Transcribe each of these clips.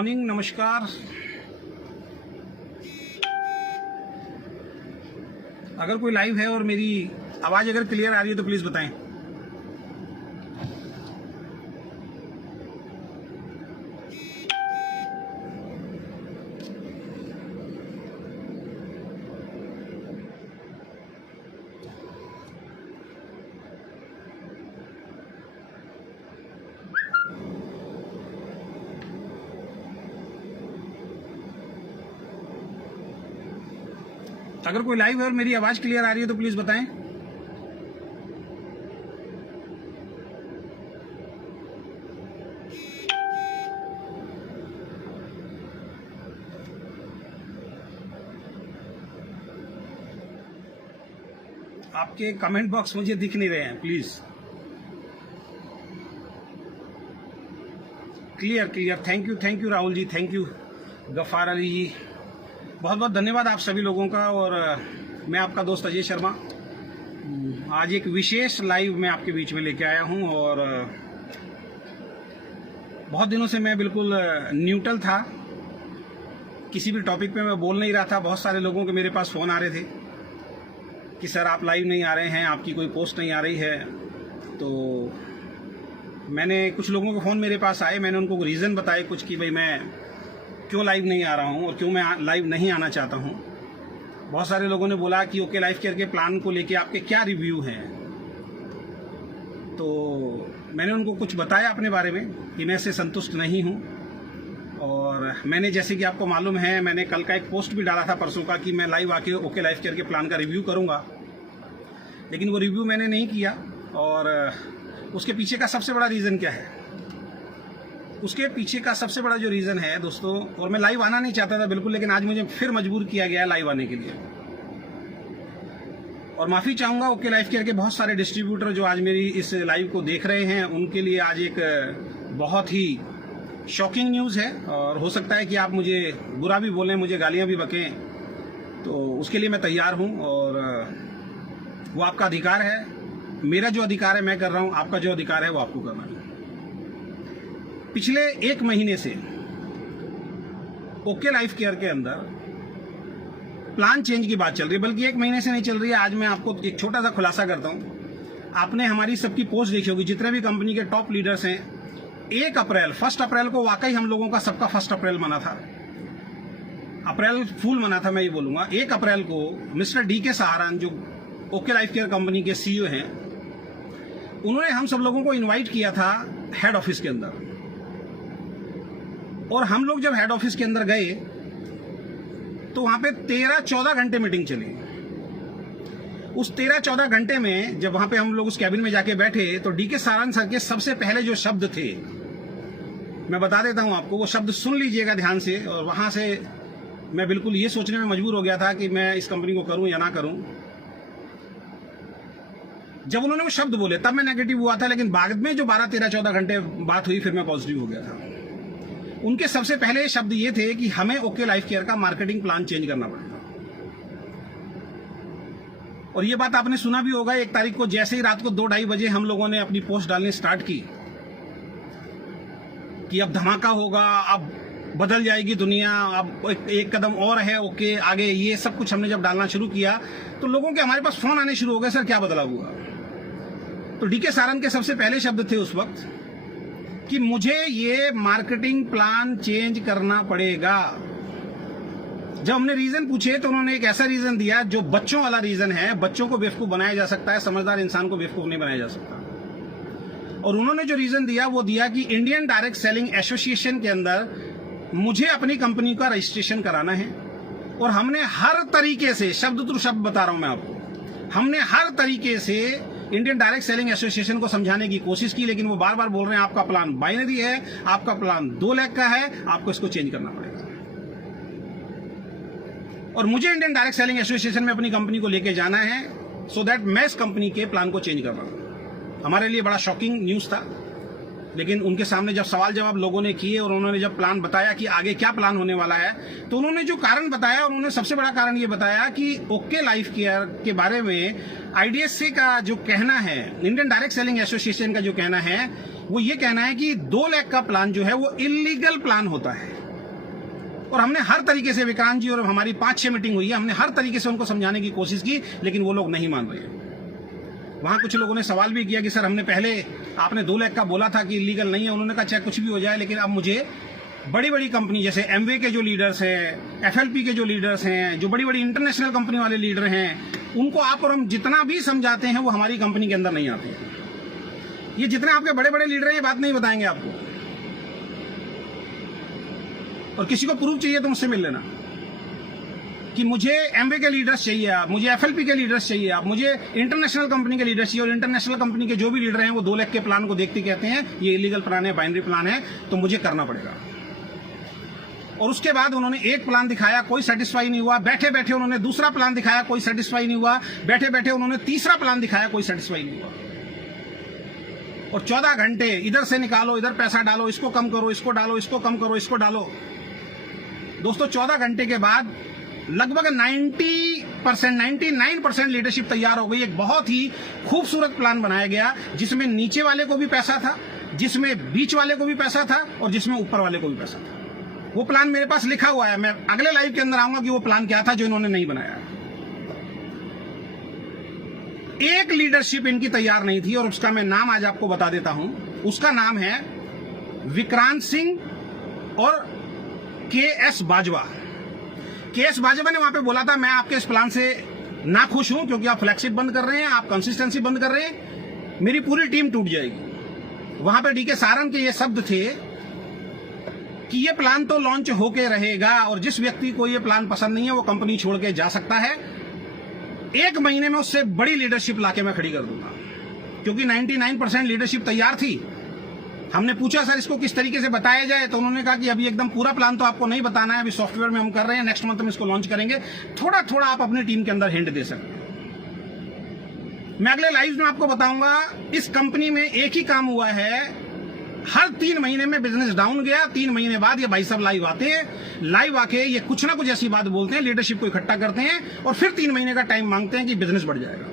Morning, नमस्कार। अगर कोई लाइव है और मेरी आवाज़ अगर क्लियर आ रही है तो प्लीज़ बताएं। अगर कोई लाइव है और मेरी आवाज़ क्लियर आ रही है तो प्लीज़ बताएं। आपके कमेंट बॉक्स मुझे दिख नहीं रहे हैं, please. Clear. Thank you Rahul ji, thank you Gaffar Ali ji, बहुत बहुत धन्यवाद आप सभी लोगों का। और मैं आपका दोस्त अजय शर्मा आज एक विशेष लाइव में आपके बीच में लेके आया हूं। और बहुत दिनों से मैं बिल्कुल न्यूट्रल था, किसी भी टॉपिक पे मैं बोल नहीं रहा था। बहुत सारे लोगों के मेरे पास फ़ोन आ रहे थे कि सर आप लाइव नहीं आ रहे हैं, आपकी कोई पोस्ट नहीं आ रही है। तो मैंने कुछ लोगों के फ़ोन मेरे पास आए, मैंने उनको रीज़न बताए कुछ कि भाई मैं क्यों लाइव नहीं आ रहा हूं और क्यों मैं लाइव नहीं आना चाहता हूं। बहुत सारे लोगों ने बोला कि ओके लाइफ केयर के प्लान को लेके आपके क्या रिव्यू हैं। तो मैंने उनको कुछ बताया अपने बारे में कि मैं इससे संतुष्ट नहीं हूं। और मैंने, जैसे कि आपको मालूम है, मैंने कल का एक पोस्ट भी डाला था परसों का कि मैं लाइव आके ओके लाइफ केयर के प्लान का रिव्यू करूंगा, लेकिन वो रिव्यू मैंने नहीं किया। और उसके पीछे का सबसे बड़ा रीज़न क्या है? उसके पीछे का सबसे बड़ा जो रीज़न है दोस्तों, और मैं लाइव आना नहीं चाहता था बिल्कुल, लेकिन आज मुझे फिर मजबूर किया गया है लाइव आने के लिए। और माफ़ी चाहूँगा ओके लाइफ केयर के बहुत सारे डिस्ट्रीब्यूटर जो आज मेरी इस लाइव को देख रहे हैं, उनके लिए आज एक बहुत ही शॉकिंग न्यूज़ है। और हो सकता है कि आप मुझे बुरा भी बोलें, मुझे गालियाँ भी बकें, तो उसके लिए मैं तैयार हूँ। और वो आपका अधिकार है, मेरा जो अधिकार है मैं कर रहा हूँ, आपका जो अधिकार है वो आपको करना है। पिछले एक महीने से ओके लाइफ केयर के अंदर प्लान चेंज की बात चल रही है, बल्कि एक महीने से नहीं चल रही है। आज मैं आपको एक छोटा सा खुलासा करता हूं। आपने हमारी सबकी पोस्ट देखी होगी, जितने भी कंपनी के टॉप लीडर्स हैं। 1 अप्रैल को वाकई हम लोगों का सबका 1 अप्रैल मना था, अप्रैल फूल मना था, मैं ये बोलूंगा। 1 अप्रैल को मिस्टर DK सहारन, जो ओके लाइफ केयर कंपनी के CEO हैं, उन्होंने हम सब लोगों को इन्वाइट किया था हेड ऑफिस के अंदर। और हम लोग जब हेड ऑफिस के अंदर गए तो वहां पे 13-14 घंटे मीटिंग चली। उस 13-14 घंटे में जब वहां पे हम लोग उस कैबिन में जाके बैठे तो DK सहारन सर के सबसे पहले जो शब्द थे, मैं बता देता हूं आपको, वो शब्द सुन लीजिएगा ध्यान से। और वहां से मैं बिल्कुल ये सोचने में मजबूर हो गया था कि मैं इस कंपनी को करूं या ना करूं। जब उन्होंने वो शब्द बोले तब मैं नेगेटिव हुआ था, लेकिन बाद में जो 12-13-14 घंटे बात हुई फिर मैं पॉजिटिव हो गया था। उनके सबसे पहले शब्द ये थे कि हमें ओके लाइफ केयर का मार्केटिंग प्लान चेंज करना पड़ेगा। और ये बात आपने सुना भी होगा, 1 तारीख को जैसे ही रात को 2-2:30 बजे हम लोगों ने अपनी पोस्ट डालनी स्टार्ट की कि अब धमाका होगा, अब बदल जाएगी दुनिया, अब एक कदम और है ओके आगे, ये सब कुछ हमने जब डालना शुरू किया तो लोगों के हमारे पास फोन आने शुरू हो गए, सर क्या बदलाव हुआ? तो DK सहारन के सबसे पहले शब्द थे उस वक्त कि मुझे ये मार्केटिंग प्लान चेंज करना पड़ेगा। जब हमने रीजन पूछे तो उन्होंने एक ऐसा रीजन दिया जो बच्चों वाला रीजन है। बच्चों को बेवकूफ बनाया जा सकता है, समझदार इंसान को बेवकूफ नहीं बनाया जा सकता। और उन्होंने जो रीजन दिया वो दिया कि इंडियन डायरेक्ट सेलिंग एसोसिएशन के अंदर मुझे अपनी कंपनी का रजिस्ट्रेशन कराना है। और हमने हर तरीके से, शब्द टू शब्द बता रहा हूं मैं आपको, हमने हर तरीके से इंडियन डायरेक्ट सेलिंग एसोसिएशन को समझाने की कोशिश की, लेकिन वो बार बार बोल रहे हैं आपका प्लान बाइनरी है, आपका प्लान 2 लाख का है, आपको इसको चेंज करना पड़ेगा। और मुझे इंडियन डायरेक्ट सेलिंग एसोसिएशन में अपनी कंपनी को लेके जाना है, सो दैट मैं इस कंपनी के प्लान को चेंज कर रहा हूं। हमारे लिए बड़ा शॉकिंग न्यूज था, लेकिन उनके सामने जब सवाल जवाब लोगों ने किए और उन्होंने जब प्लान बताया कि आगे क्या प्लान होने वाला है, तो उन्होंने जो कारण बताया, उन्होंने सबसे बड़ा कारण ये बताया कि ओके लाइफ केयर के बारे में IDSA का जो कहना है, इंडियन डायरेक्ट सेलिंग एसोसिएशन का जो कहना है, वो ये कहना है कि 2 लाख का प्लान जो है वो इलीगल प्लान होता है। और हमने हर तरीके से, विक्रांत जी और हमारी 5-6 मीटिंग हुई है, हमने हर तरीके से उनको समझाने की कोशिश की, लेकिन वो लोग नहीं मान रहे हैं। वहाँ कुछ लोगों ने सवाल भी किया कि सर हमने पहले आपने 2 लाख का बोला था कि इलीगल नहीं है। उन्होंने कहा चाहे कुछ भी हो जाए, लेकिन अब मुझे बड़ी बड़ी कंपनी जैसे एमवे के जो लीडर्स हैं, एफएलपी के जो लीडर्स हैं, जो बड़ी बड़ी इंटरनेशनल कंपनी वाले लीडर हैं, उनको आप और हम जितना भी समझाते हैं वो हमारी कंपनी के अंदर नहीं आते हैं। ये जितने आपके बड़े बड़े लीडर हैं ये बात नहीं बताएंगे आपको, और किसी को प्रूफ चाहिए तो मुझसे मिल लेना कि मुझे एमवे के लीडर्स चाहिए आप, मुझे एफएलपी के लीडर्स चाहिए आप, मुझे इंटरनेशनल कंपनी के लीडर्स चाहिए। और इंटरनेशनल कंपनी के जो भी लीडर हैं वो 2 लाख के प्लान को देखते कहते हैं ये इलीगल प्लान है, बाइनरी प्लान है, तो मुझे करना पड़ेगा। और उसके बाद उन्होंने एक प्लान दिखाया, कोई सेटिस्फाई नहीं हुआ। बैठे बैठे उन्होंने दूसरा प्लान दिखाया, कोई सेटिस्फाई नहीं हुआ। बैठे बैठे उन्होंने तीसरा प्लान दिखाया, कोई सेटिस्फाई नहीं हुआ। और 14 घंटे इधर से निकालो, इधर पैसा डालो, इसको कम करो, इसको डालो, इसको कम करो, इसको डालो। दोस्तों 14 घंटे के बाद लगभग 99% लीडरशिप तैयार हो गई। एक बहुत ही खूबसूरत प्लान बनाया गया जिसमें नीचे वाले को भी पैसा था, जिसमें बीच वाले को भी पैसा था, और जिसमें ऊपर वाले को भी पैसा था। वो प्लान मेरे पास लिखा हुआ है। मैं अगले लाइव के अंदर आऊंगा कि वो प्लान क्या था जो इन्होंने नहीं बनाया। एक लीडरशिप इनकी तैयार नहीं थी, और उसका मैं नाम आज आपको बता देता हूं। उसका नाम है विक्रांत सिंह और के.एस. बाजवा। के.एस. बाजवा ने वहां पे बोला था मैं आपके इस प्लान से ना खुश हूं क्योंकि आप फ्लैगशिप बंद कर रहे हैं, आप कंसिस्टेंसी बंद कर रहे हैं, मेरी पूरी टीम टूट जाएगी। वहां पे डी.के. सारन के ये शब्द थे कि ये प्लान तो लॉन्च होके रहेगा, और जिस व्यक्ति को ये प्लान पसंद नहीं है वो कंपनी छोड़ के जा सकता है। 1 महीने में उससे बड़ी लीडरशिप लाके मैं खड़ी कर दूंगा, क्योंकि 99% लीडरशिप तैयार थी। हमने पूछा सर इसको किस तरीके से बताया जाए, तो उन्होंने कहा कि अभी एकदम पूरा प्लान तो आपको नहीं बताना है, अभी सॉफ्टवेयर में हम कर रहे हैं, नेक्स्ट मंथ में इसको लॉन्च करेंगे, थोड़ा थोड़ा आप अपनी टीम के अंदर हिंट दे सकते हैं। मैं अगले लाइव में आपको बताऊंगा इस कंपनी में एक ही काम हुआ है, हर 3 महीने में बिजनेस डाउन गया, 3 महीने बाद ये भाई साहब लाइव आते हैं, लाइव आके ये कुछ ना कुछ ऐसी बात बोलते हैं, लीडरशिप को इकट्ठा करते हैं, और फिर 3 महीने का टाइम मांगते हैं कि बिजनेस बढ़ जाएगा।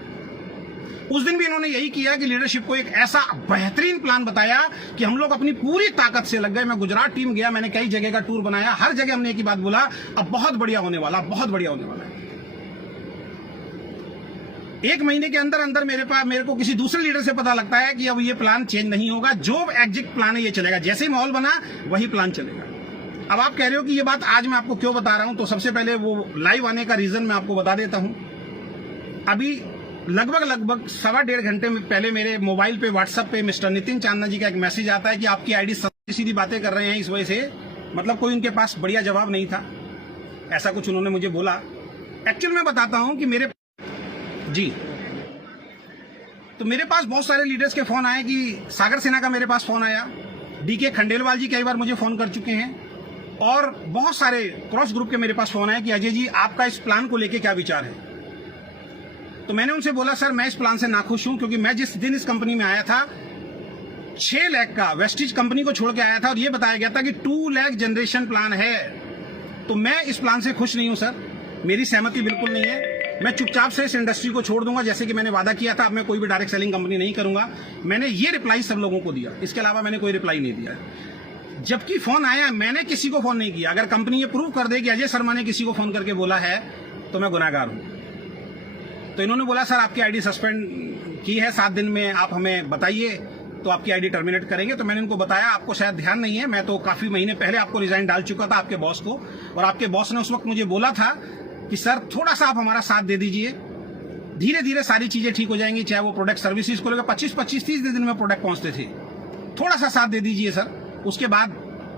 उस दिन भी इन्होंने यही किया कि लीडरशिप को एक ऐसा बेहतरीन प्लान बताया कि हम लोग अपनी पूरी ताकत से लग गए। मैं गुजरात टीम गया, मैंने कई जगह का टूर बनाया, हर जगह हमने एक ही बात बोला, अब बहुत बढ़िया होने वाला, बहुत बढ़िया होने वाला है। 1 महीने के अंदर अंदर मेरे को किसी दूसरे लीडर से पता लगता है कि अब ये प्लान चेंज नहीं होगा, जो एग्जिट प्लान है ये चलेगा, जैसे ही माहौल बना वही प्लान चलेगा। अब आप कह रहे हो कि ये बात आज मैं आपको क्यों बता रहा हूं, तो सबसे पहले वो लाइव आने का रीजन मैं आपको बता देता हूं। अभी लगभग 1.25 घंटे पहले मेरे मोबाइल पे व्हाट्सएप पे मिस्टर नितिन चांदना जी का एक मैसेज आता है कि आपकी आईडी सीधी बातें कर रहे हैं इस वजह से, मतलब कोई उनके पास बढ़िया जवाब नहीं था, ऐसा कुछ उन्होंने मुझे बोला। एक्चुअल में बताता हूं कि मेरे पास बहुत सारे लीडर्स के फोन आए, कि सागर सिन्हा का मेरे पास फोन आया, डी.के. खंडेलवाल जी कई बार मुझे फोन कर चुके हैं, और बहुत सारे क्रॉस ग्रुप के मेरे पास फोन आए कि अजय जी आपका इस प्लान को लेके क्या विचार है। तो मैंने उनसे बोला सर मैं इस प्लान से नाखुश हूं, क्योंकि मैं जिस दिन इस कंपनी में आया था 6 लाख का वेस्टिज कंपनी को छोड़ के आया था, और ये बताया गया था कि 2 लाख जनरेशन प्लान है। तो मैं इस प्लान से खुश नहीं हूं सर, मेरी सहमति बिल्कुल नहीं है। मैं चुपचाप से इस इंडस्ट्री को छोड़ दूंगा, जैसे कि मैंने वादा किया था। अब मैं कोई भी डायरेक्ट सेलिंग कंपनी नहीं करूंगा। मैंने ये रिप्लाई सब लोगों को दिया, इसके अलावा मैंने कोई रिप्लाई नहीं दिया। जबकि फोन आया, मैंने किसी को फोन नहीं किया। अगर कंपनी ये प्रूव कर दे कि अजय शर्मा ने किसी को फोन करके बोला है तो मैं गुनाहगार हूं। तो इन्होंने बोला सर आपकी आईडी सस्पेंड की है, 7 दिन में आप हमें बताइए तो आपकी आईडी टर्मिनेट करेंगे। तो मैंने इनको बताया आपको शायद ध्यान नहीं है, मैं तो काफी महीने पहले आपको रिजाइन डाल चुका था आपके बॉस को, और आपके बॉस ने उस वक्त मुझे बोला था कि सर थोड़ा सा आप हमारा साथ दे दीजिए, धीरे धीरे सारी चीजें ठीक हो जाएंगी। चाहे वो प्रोडक्ट सर्विसेज को लेकर 25-30 दिन में प्रोडक्ट पहुंचते थे, थोड़ा सा साथ दे दीजिए सर, उसके बाद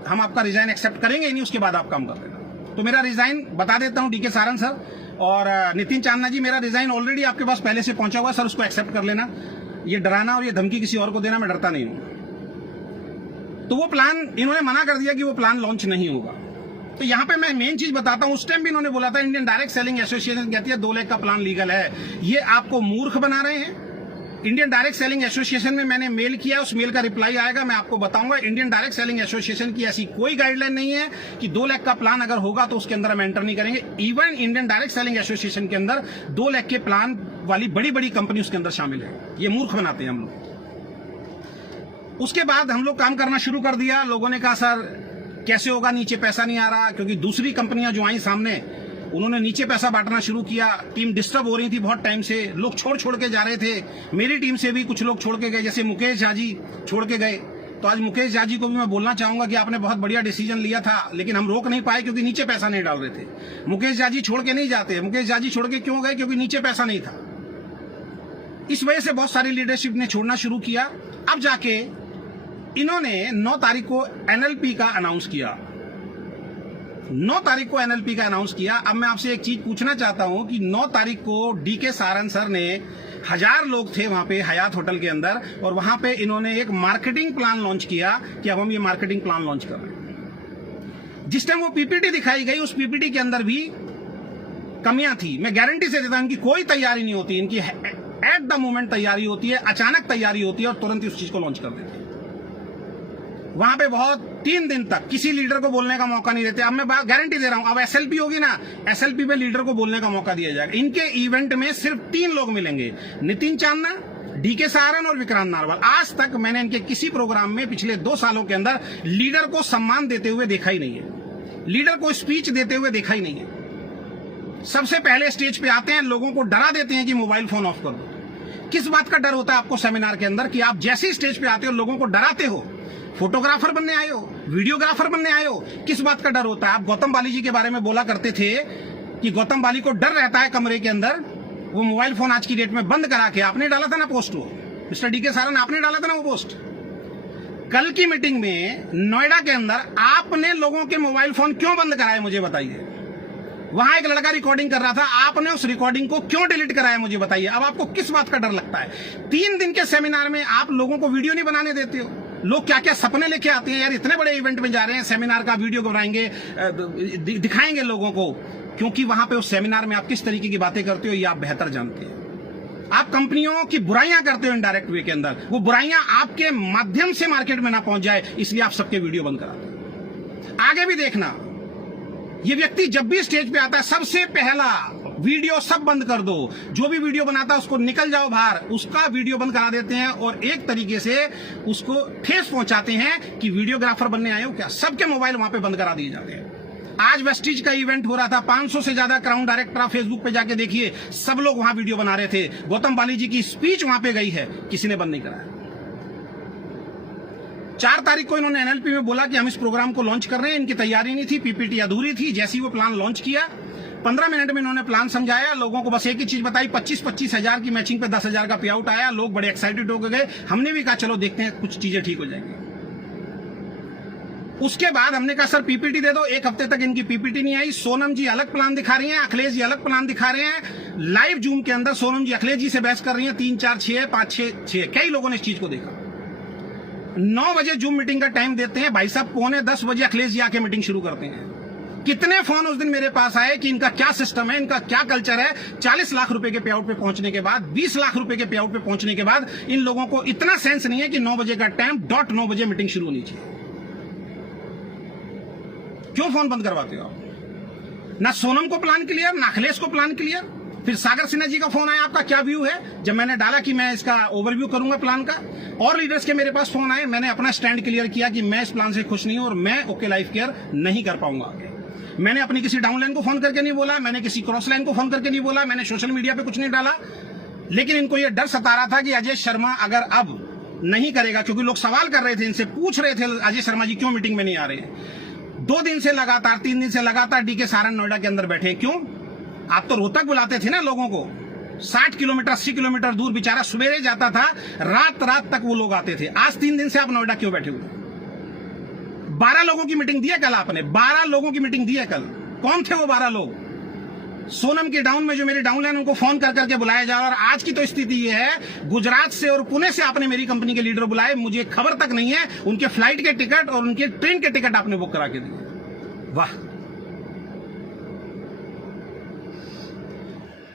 हम आपका रिजाइन एक्सेप्ट करेंगे ही नहीं, उसके बाद आप काम कर देना। तो मेरा रिजाइन बता देता हूं, डी.के. सारन सर और नितिन चांदना जी, मेरा रिजाइन ऑलरेडी आपके पास पहले से पहुंचा हुआ सर, उसको एक्सेप्ट कर लेना। ये डराना और ये धमकी किसी और को देना मैं डरता नहीं हूं। तो वो प्लान इन्होंने मना कर दिया कि वो प्लान लॉन्च नहीं होगा। तो यहां पे मैं मेन चीज बताता हूं, उस टाइम भी इन्होंने बोला था इंडियन डायरेक्ट सेलिंग एसोसिएशन कहती है 2 लाख का प्लान लीगल है। ये आपको मूर्ख बना रहे हैं। इंडियन डायरेक्ट सेलिंग एसोसिएशन में मैंने मेल किया, उस मेल का रिप्लाई आएगा, मैं आपको बताऊंगा। इंडियन डायरेक्ट सेलिंग एसोसिएशन की ऐसी कोई गाइडलाइन नहीं है कि 2 लाख का प्लान अगर होगा तो उसके अंदर हम एंटर नहीं करेंगे। Even Indian direct selling association के अंदर 2 लाख के प्लान वाली बड़ी बड़ी कंपनी उसके अंदर शामिल है। ये मूर्ख बनाते हैं हम लोग। उसके बाद हम लोग काम करना शुरू कर दिया। लोगों ने कहा सर कैसे होगा, नीचे पैसा नहीं आ रहा, क्योंकि दूसरी कंपनियां जो आई सामने उन्होंने नीचे पैसा बांटना शुरू किया। टीम डिस्टर्ब हो रही थी बहुत टाइम से, लोग छोड़ के जा रहे थे। मेरी टीम से भी कुछ लोग छोड़ के गए, जैसे मुकेश झा जी छोड़ के गए। तो आज मुकेश झा जी को भी मैं बोलना चाहूंगा कि आपने बहुत बढ़िया डिसीजन लिया था, लेकिन हम रोक नहीं पाए क्योंकि नीचे पैसा नहीं डाल रहे थे। मुकेश झा जी छोड़ के नहीं जाते। मुकेश झा जी छोड़ के क्यों गए? क्योंकि नीचे पैसा नहीं था। इस वजह से बहुत सारी लीडरशिप ने छोड़ना शुरू किया। अब जाके इन्होंने 9 तारीख को एनएलपी का अनाउंस किया। 9 तारीख को एनएलपी का अनाउंस किया। अब मैं आपसे एक चीज पूछना चाहता हूं कि 9 तारीख को डीके सारन सर ने 1000 लोग थे वहां पे हयात होटल के अंदर, और वहां पे इन्होंने एक मार्केटिंग प्लान लॉन्च किया कि अब हम ये मार्केटिंग प्लान लॉन्च कर रहे हैं। जिस टाइम वो पीपीटी दिखाई गई, उस पीपीटी के अंदर भी कमियां थी। मैं गारंटी से देता हूं इनकी कोई तैयारी नहीं होती, इनकी एट द मोमेंट तैयारी होती है, अचानक तैयारी होती है और तुरंत ही उस चीज को लॉन्च कर देते हैं। वहां पे बहुत 3 दिन तक किसी लीडर को बोलने का मौका नहीं देते। अब मैं गारंटी दे रहा हूं, अब एसएलपी होगी ना, एसएलपी पे लीडर को बोलने का मौका दिया जाएगा। इनके इवेंट में सिर्फ 3 लोग मिलेंगे, नितिन चांदना, डीके सारन और विक्रांत नारवाल। आज तक मैंने इनके किसी प्रोग्राम में पिछले 2 सालों के अंदर लीडर को सम्मान देते हुए देखा ही नहीं है, लीडर को स्पीच देते हुए देखा ही नहीं है। सबसे पहले स्टेज पे आते हैं, लोगों को डरा देते हैं कि मोबाइल फोन ऑफ कर दो। किस बात का डर होता है आपको सेमिनार के अंदर कि आप जैसे स्टेज पे आते हो लोगों को डराते हो? फोटोग्राफर बनने आए हो, वीडियोग्राफर बनने आए हो, किस बात का डर होता है? आप गौतम बाली जी के बारे में बोला करते थे कि गौतम बाली को डर रहता है कमरे के अंदर, वो मोबाइल फोन आज की डेट में बंद करा के आपने डाला था ना पोस्ट, वो मिस्टर डीके सारन आपने डाला था ना वो पोस्ट। कल की मीटिंग में नोएडा के अंदर आपने लोगों के मोबाइल फोन क्यों बंद कराए, मुझे बताइए। वहां एक लड़का रिकॉर्डिंग कर रहा था, आपने उस रिकॉर्डिंग को क्यों डिलीट कराया, मुझे बताइए। अब आपको किस बात का डर लगता है? 3 दिन के सेमिनार में आप लोगों को वीडियो नहीं बनाने देते हो। लोग क्या क्या सपने लेके आते हैं, यार इतने बड़े इवेंट में जा रहे हैं, सेमिनार का वीडियो बनाएंगे, दिखाएंगे लोगों को, क्योंकि वहां पे उस सेमिनार में आप किस तरीके की बातें करते हो ये आप बेहतर जानते हैं। आप कंपनियों की बुराइयां करते हो इनडायरेक्ट वे के अंदर, वो बुराइयां आपके माध्यम से मार्केट में ना पहुंच जाए, इसलिए आप सबके वीडियो बंद कराते हैं। आगे भी देखना, ये व्यक्ति जब भी स्टेज पे आता है सबसे पहला वीडियो सब बंद कर दो, जो भी वीडियो बनाता है उसको निकल जाओ बाहर, उसका वीडियो बंद करा देते हैं और एक तरीके से उसको ठेस पहुंचाते हैं कि वीडियोग्राफर बनने आए हो क्या। सबके मोबाइल वहां पे बंद करा दिए जाते हैं। आज वेस्टीज का इवेंट हो रहा था, 500 से ज्यादा क्राउन डायरेक्टर आप फेसबुक पे जाके देखिए, सब लोग वहां वीडियो बना रहे थे। गौतम बाली जी की स्पीच वहां पे गई है, किसी ने बंद नहीं कराया। 4 तारीख को इन्होंने एनएलपी में बोला कि हम इस प्रोग्राम को लॉन्च कर रहे हैं, इनकी तैयारी नहीं थी, पीपीटी अधूरी थी। जैसे ही वो प्लान लॉन्च किया, 15 मिनट में इन्होंने प्लान समझाया, लोगों को बस एक ही चीज बताई, 25-25 हजार की मैचिंग पे 10,000 का पे आउट आया। लोग बड़े एक्साइटेड हो गए। हमने भी कहा चलो देखते हैं कुछ चीजें ठीक हो जाएंगी। उसके बाद हमने कहा सर पीपीटी दे दो, 1 हफ्ते तक इनकी पीपीटी नहीं आई। सोनम जी अलग प्लान दिखा रही हैं, अखिलेश जी अलग प्लान दिखा रहे हैं। लाइव जूम के अंदर सोनम जी अखिलेश जी से बहस कर रही हैं, 3, 4, 6, 5, 6, कई लोगों ने इस चीज को देखा। 9 बजे जूम मीटिंग का टाइम देते हैं, भाई साहब 9:45 बजे अखिलेश जी आके मीटिंग शुरू करते हैं। कितने फोन उस दिन मेरे पास आए कि इनका क्या सिस्टम है, इनका क्या कल्चर है। 40 लाख रुपए के पे आउट पे पहुंचने के बाद, 20 लाख रुपए के पे आउट पे पहुंचने के बाद इन लोगों को इतना सेंस नहीं है कि 9 बजे का टाइम डॉट 9 बजे मीटिंग शुरू होनी चाहिए। क्यों फोन बंद करवाते हो आप? ना सोनम को प्लान क्लियर, ना अखिलेश को प्लान क्लियर। फिर सागर सिन्हा जी का फोन आया, आपका क्या व्यू है? जब मैंने डाला कि मैं इसका ओवरव्यू करूंगा प्लान का, और लीडर्स के मेरे पास फोन आए, मैंने अपना स्टैंड क्लियर किया कि मैं इस प्लान से खुश नहीं हूं और मैं ओके लाइफ केयर नहीं कर पाऊंगा आगे। मैंने अपनी किसी डाउनलाइन को फोन करके नहीं बोला, मैंने किसी क्रॉस लाइन को फोन करके नहीं बोला, मैंने सोशल मीडिया पे कुछ नहीं डाला। लेकिन इनको यह डर सता रहा था कि अजय शर्मा अगर अब नहीं करेगा, क्योंकि लोग सवाल कर रहे थे, इनसे पूछ रहे थे अजय शर्मा जी क्यों मीटिंग में नहीं आ रहे हैं। 2 दिन से लगातार, 3 दिन से लगातार डीके सारन नोएडा के अंदर बैठे। क्यों? आप तो रोहतक बुलाते थे ना लोगों को, 60 किलोमीटर 80 किलोमीटर दूर बेचारा सवेरे जाता था, रात तक वो लोग आते थे। आज 3 दिन से आप नोएडा क्यों बैठे हुए? 12 लोगों की मीटिंग दी है कल आपने, 12 लोगों की मीटिंग दी है कल। कौन थे वो 12 लोग? सोनम के डाउन में जो मेरी डाउनलाइन उनको फोन कर करके बुलाया जा रहा। और आज की तो स्थिति ये है, गुजरात से और पुणे से आपने मेरी कंपनी के लीडर बुलाए, मुझे खबर तक नहीं है, उनके फ्लाइट के टिकट और उनके ट्रेन के टिकट आपने बुक करा के दिए। वाह!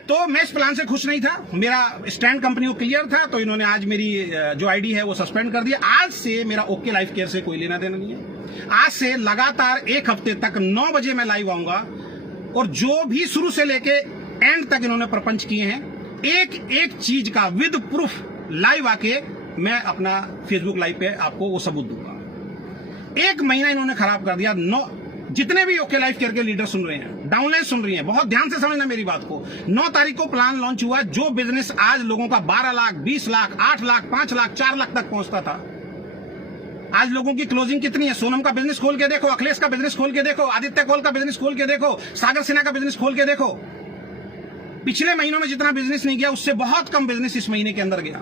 तो मैं इस प्लान से खुश नहीं था, मेरा स्टैंड कंपनी को क्लियर था, तो इन्होंने आज मेरी जो आईडी है वो सस्पेंड कर दिया। आज से मेरा ओके लाइफ केयर से कोई लेना देना नहीं है। आज से लगातार 1 हफ्ते तक 9 बजे मैं लाइव आऊंगा, और जो भी शुरू से लेके एंड तक इन्होंने प्रपंच किए हैं, एक चीज का विद प्रूफ लाइव आके मैं अपना फेसबुक लाइव पे आपको वो सबूत दूंगा। 1 महीना इन्होंने खराब कर दिया। जितने भी ओके लाइफ केयर के लीडर सुन रहे हैं, डाउनलाइन सुन रही हैं, बहुत ध्यान से समझना मेरी बात को। 9 तारीख को प्लान लॉन्च हुआ। जो बिजनेस आज लोगों का 12 लाख, 20 लाख, 8 लाख, 5 लाख, 4 लाख तक पहुंचता था, आज लोगों की क्लोजिंग कितनी है? सोनम का बिजनेस खोल के देखो, अखिलेश का बिजनेस खोल के देखो, आदित्य कोल का बिजनेस खोल के देखो, सागर सिन्हा का बिजनेस खोल के देखो। पिछले महीनों में जितना बिजनेस नहीं गया उससे बहुत कम बिजनेस इस महीने के अंदर गया।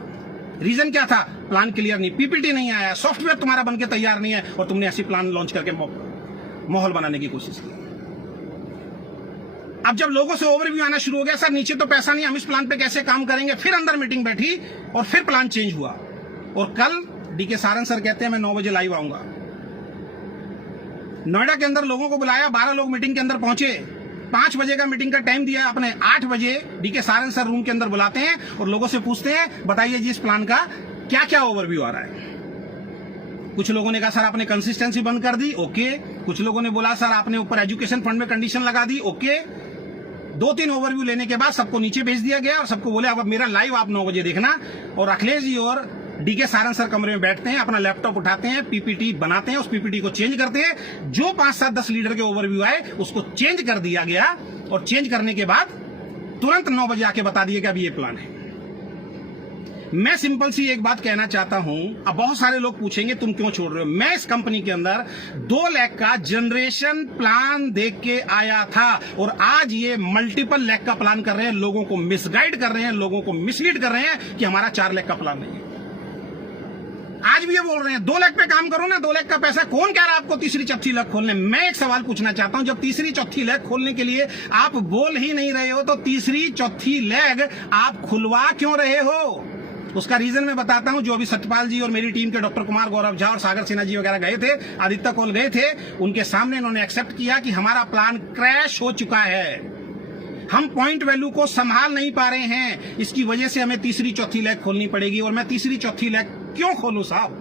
रीजन क्या था? प्लान क्लियर नहीं, पीपीटी नहीं आया, सॉफ्टवेयर तुम्हारा बनके तैयार नहीं है और तुमने ऐसी प्लान लॉन्च करके माहौल बनाने की कोशिश की। अब जब लोगों से ओवरव्यू आना शुरू हो गया, सर नीचे तो पैसा नहीं, हम इस प्लान पे कैसे काम करेंगे, फिर अंदर मीटिंग बैठी और फिर प्लान चेंज हुआ। और कल डीके सारंग सर कहते हैं मैं 9 बजे लाइव आऊंगा। नोएडा के अंदर लोगों को बुलाया, 12 लोग मीटिंग के अंदर पहुंचे। 5 बजे का मीटिंग का टाइम दिया आपने, 8 बजे डीके सारंग सर रूम के अंदर बुलाते हैं और लोगों से पूछते हैं बताइए जी इस प्लान का क्या क्या ओवरव्यू आ रहा है। कुछ लोगों ने कहा सर आपने कंसिस्टेंसी बंद कर दी, ओके। कुछ लोगों ने बोला सर आपने ऊपर एजुकेशन फंड में कंडीशन लगा दी, ओके। 2-3 ओवरव्यू लेने के बाद सबको नीचे भेज दिया गया और सबको बोले अब मेरा लाइव आप 9 बजे देखना। और अखिलेश जी और डीके सारंग सर कमरे में बैठते हैं, अपना लैपटॉप उठाते हैं, पीपीटी बनाते हैं, उस पीपीटी को चेंज करते हैं। जो 5, 7, 10 लीडर के ओवरव्यू आए उसको चेंज कर दिया गया और चेंज करने के बाद तुरंत 9 बजे आके बता दिया कि अब ये प्लान है। मैं सिंपल सी एक बात कहना चाहता हूं। अब बहुत सारे लोग पूछेंगे तुम क्यों छोड़ रहे हो। मैं इस कंपनी के अंदर 2 लाख का जनरेशन प्लान देख के आया था और आज ये मल्टीपल लाख का प्लान कर रहे हैं, लोगों को मिसगाइड कर रहे हैं, लोगों को मिसलीड कर रहे हैं कि हमारा 4 लाख का प्लान नहीं है। आज भी ये बोल रहे हैं 2 लाख पे काम करो ना, 2 लाख का पैसा कौन कह रहा है आपको तीसरी चौथी लाख खोलने। मैं एक सवाल पूछना चाहता हूं, जब तीसरी चौथी लाख खोलने के लिए आप बोल ही नहीं रहे हो तो तीसरी चौथी लाख आप खुलवा क्यों रहे हो? उसका रीजन मैं बताता हूं। जो अभी सत्यपाल जी और मेरी टीम के डॉक्टर कुमार गौरव झा और सागर सिन्हा जी वगैरह गए थे, आदित्य कोल गए थे, उनके सामने इन्होंने एक्सेप्ट किया कि हमारा प्लान क्रैश हो चुका है, हम पॉइंट वैल्यू को संभाल नहीं पा रहे हैं, इसकी वजह से हमें तीसरी चौथी लाख खोलनी पड़ेगी। और मैं तीसरी चौथी लाख क्यों खोलूं साहब?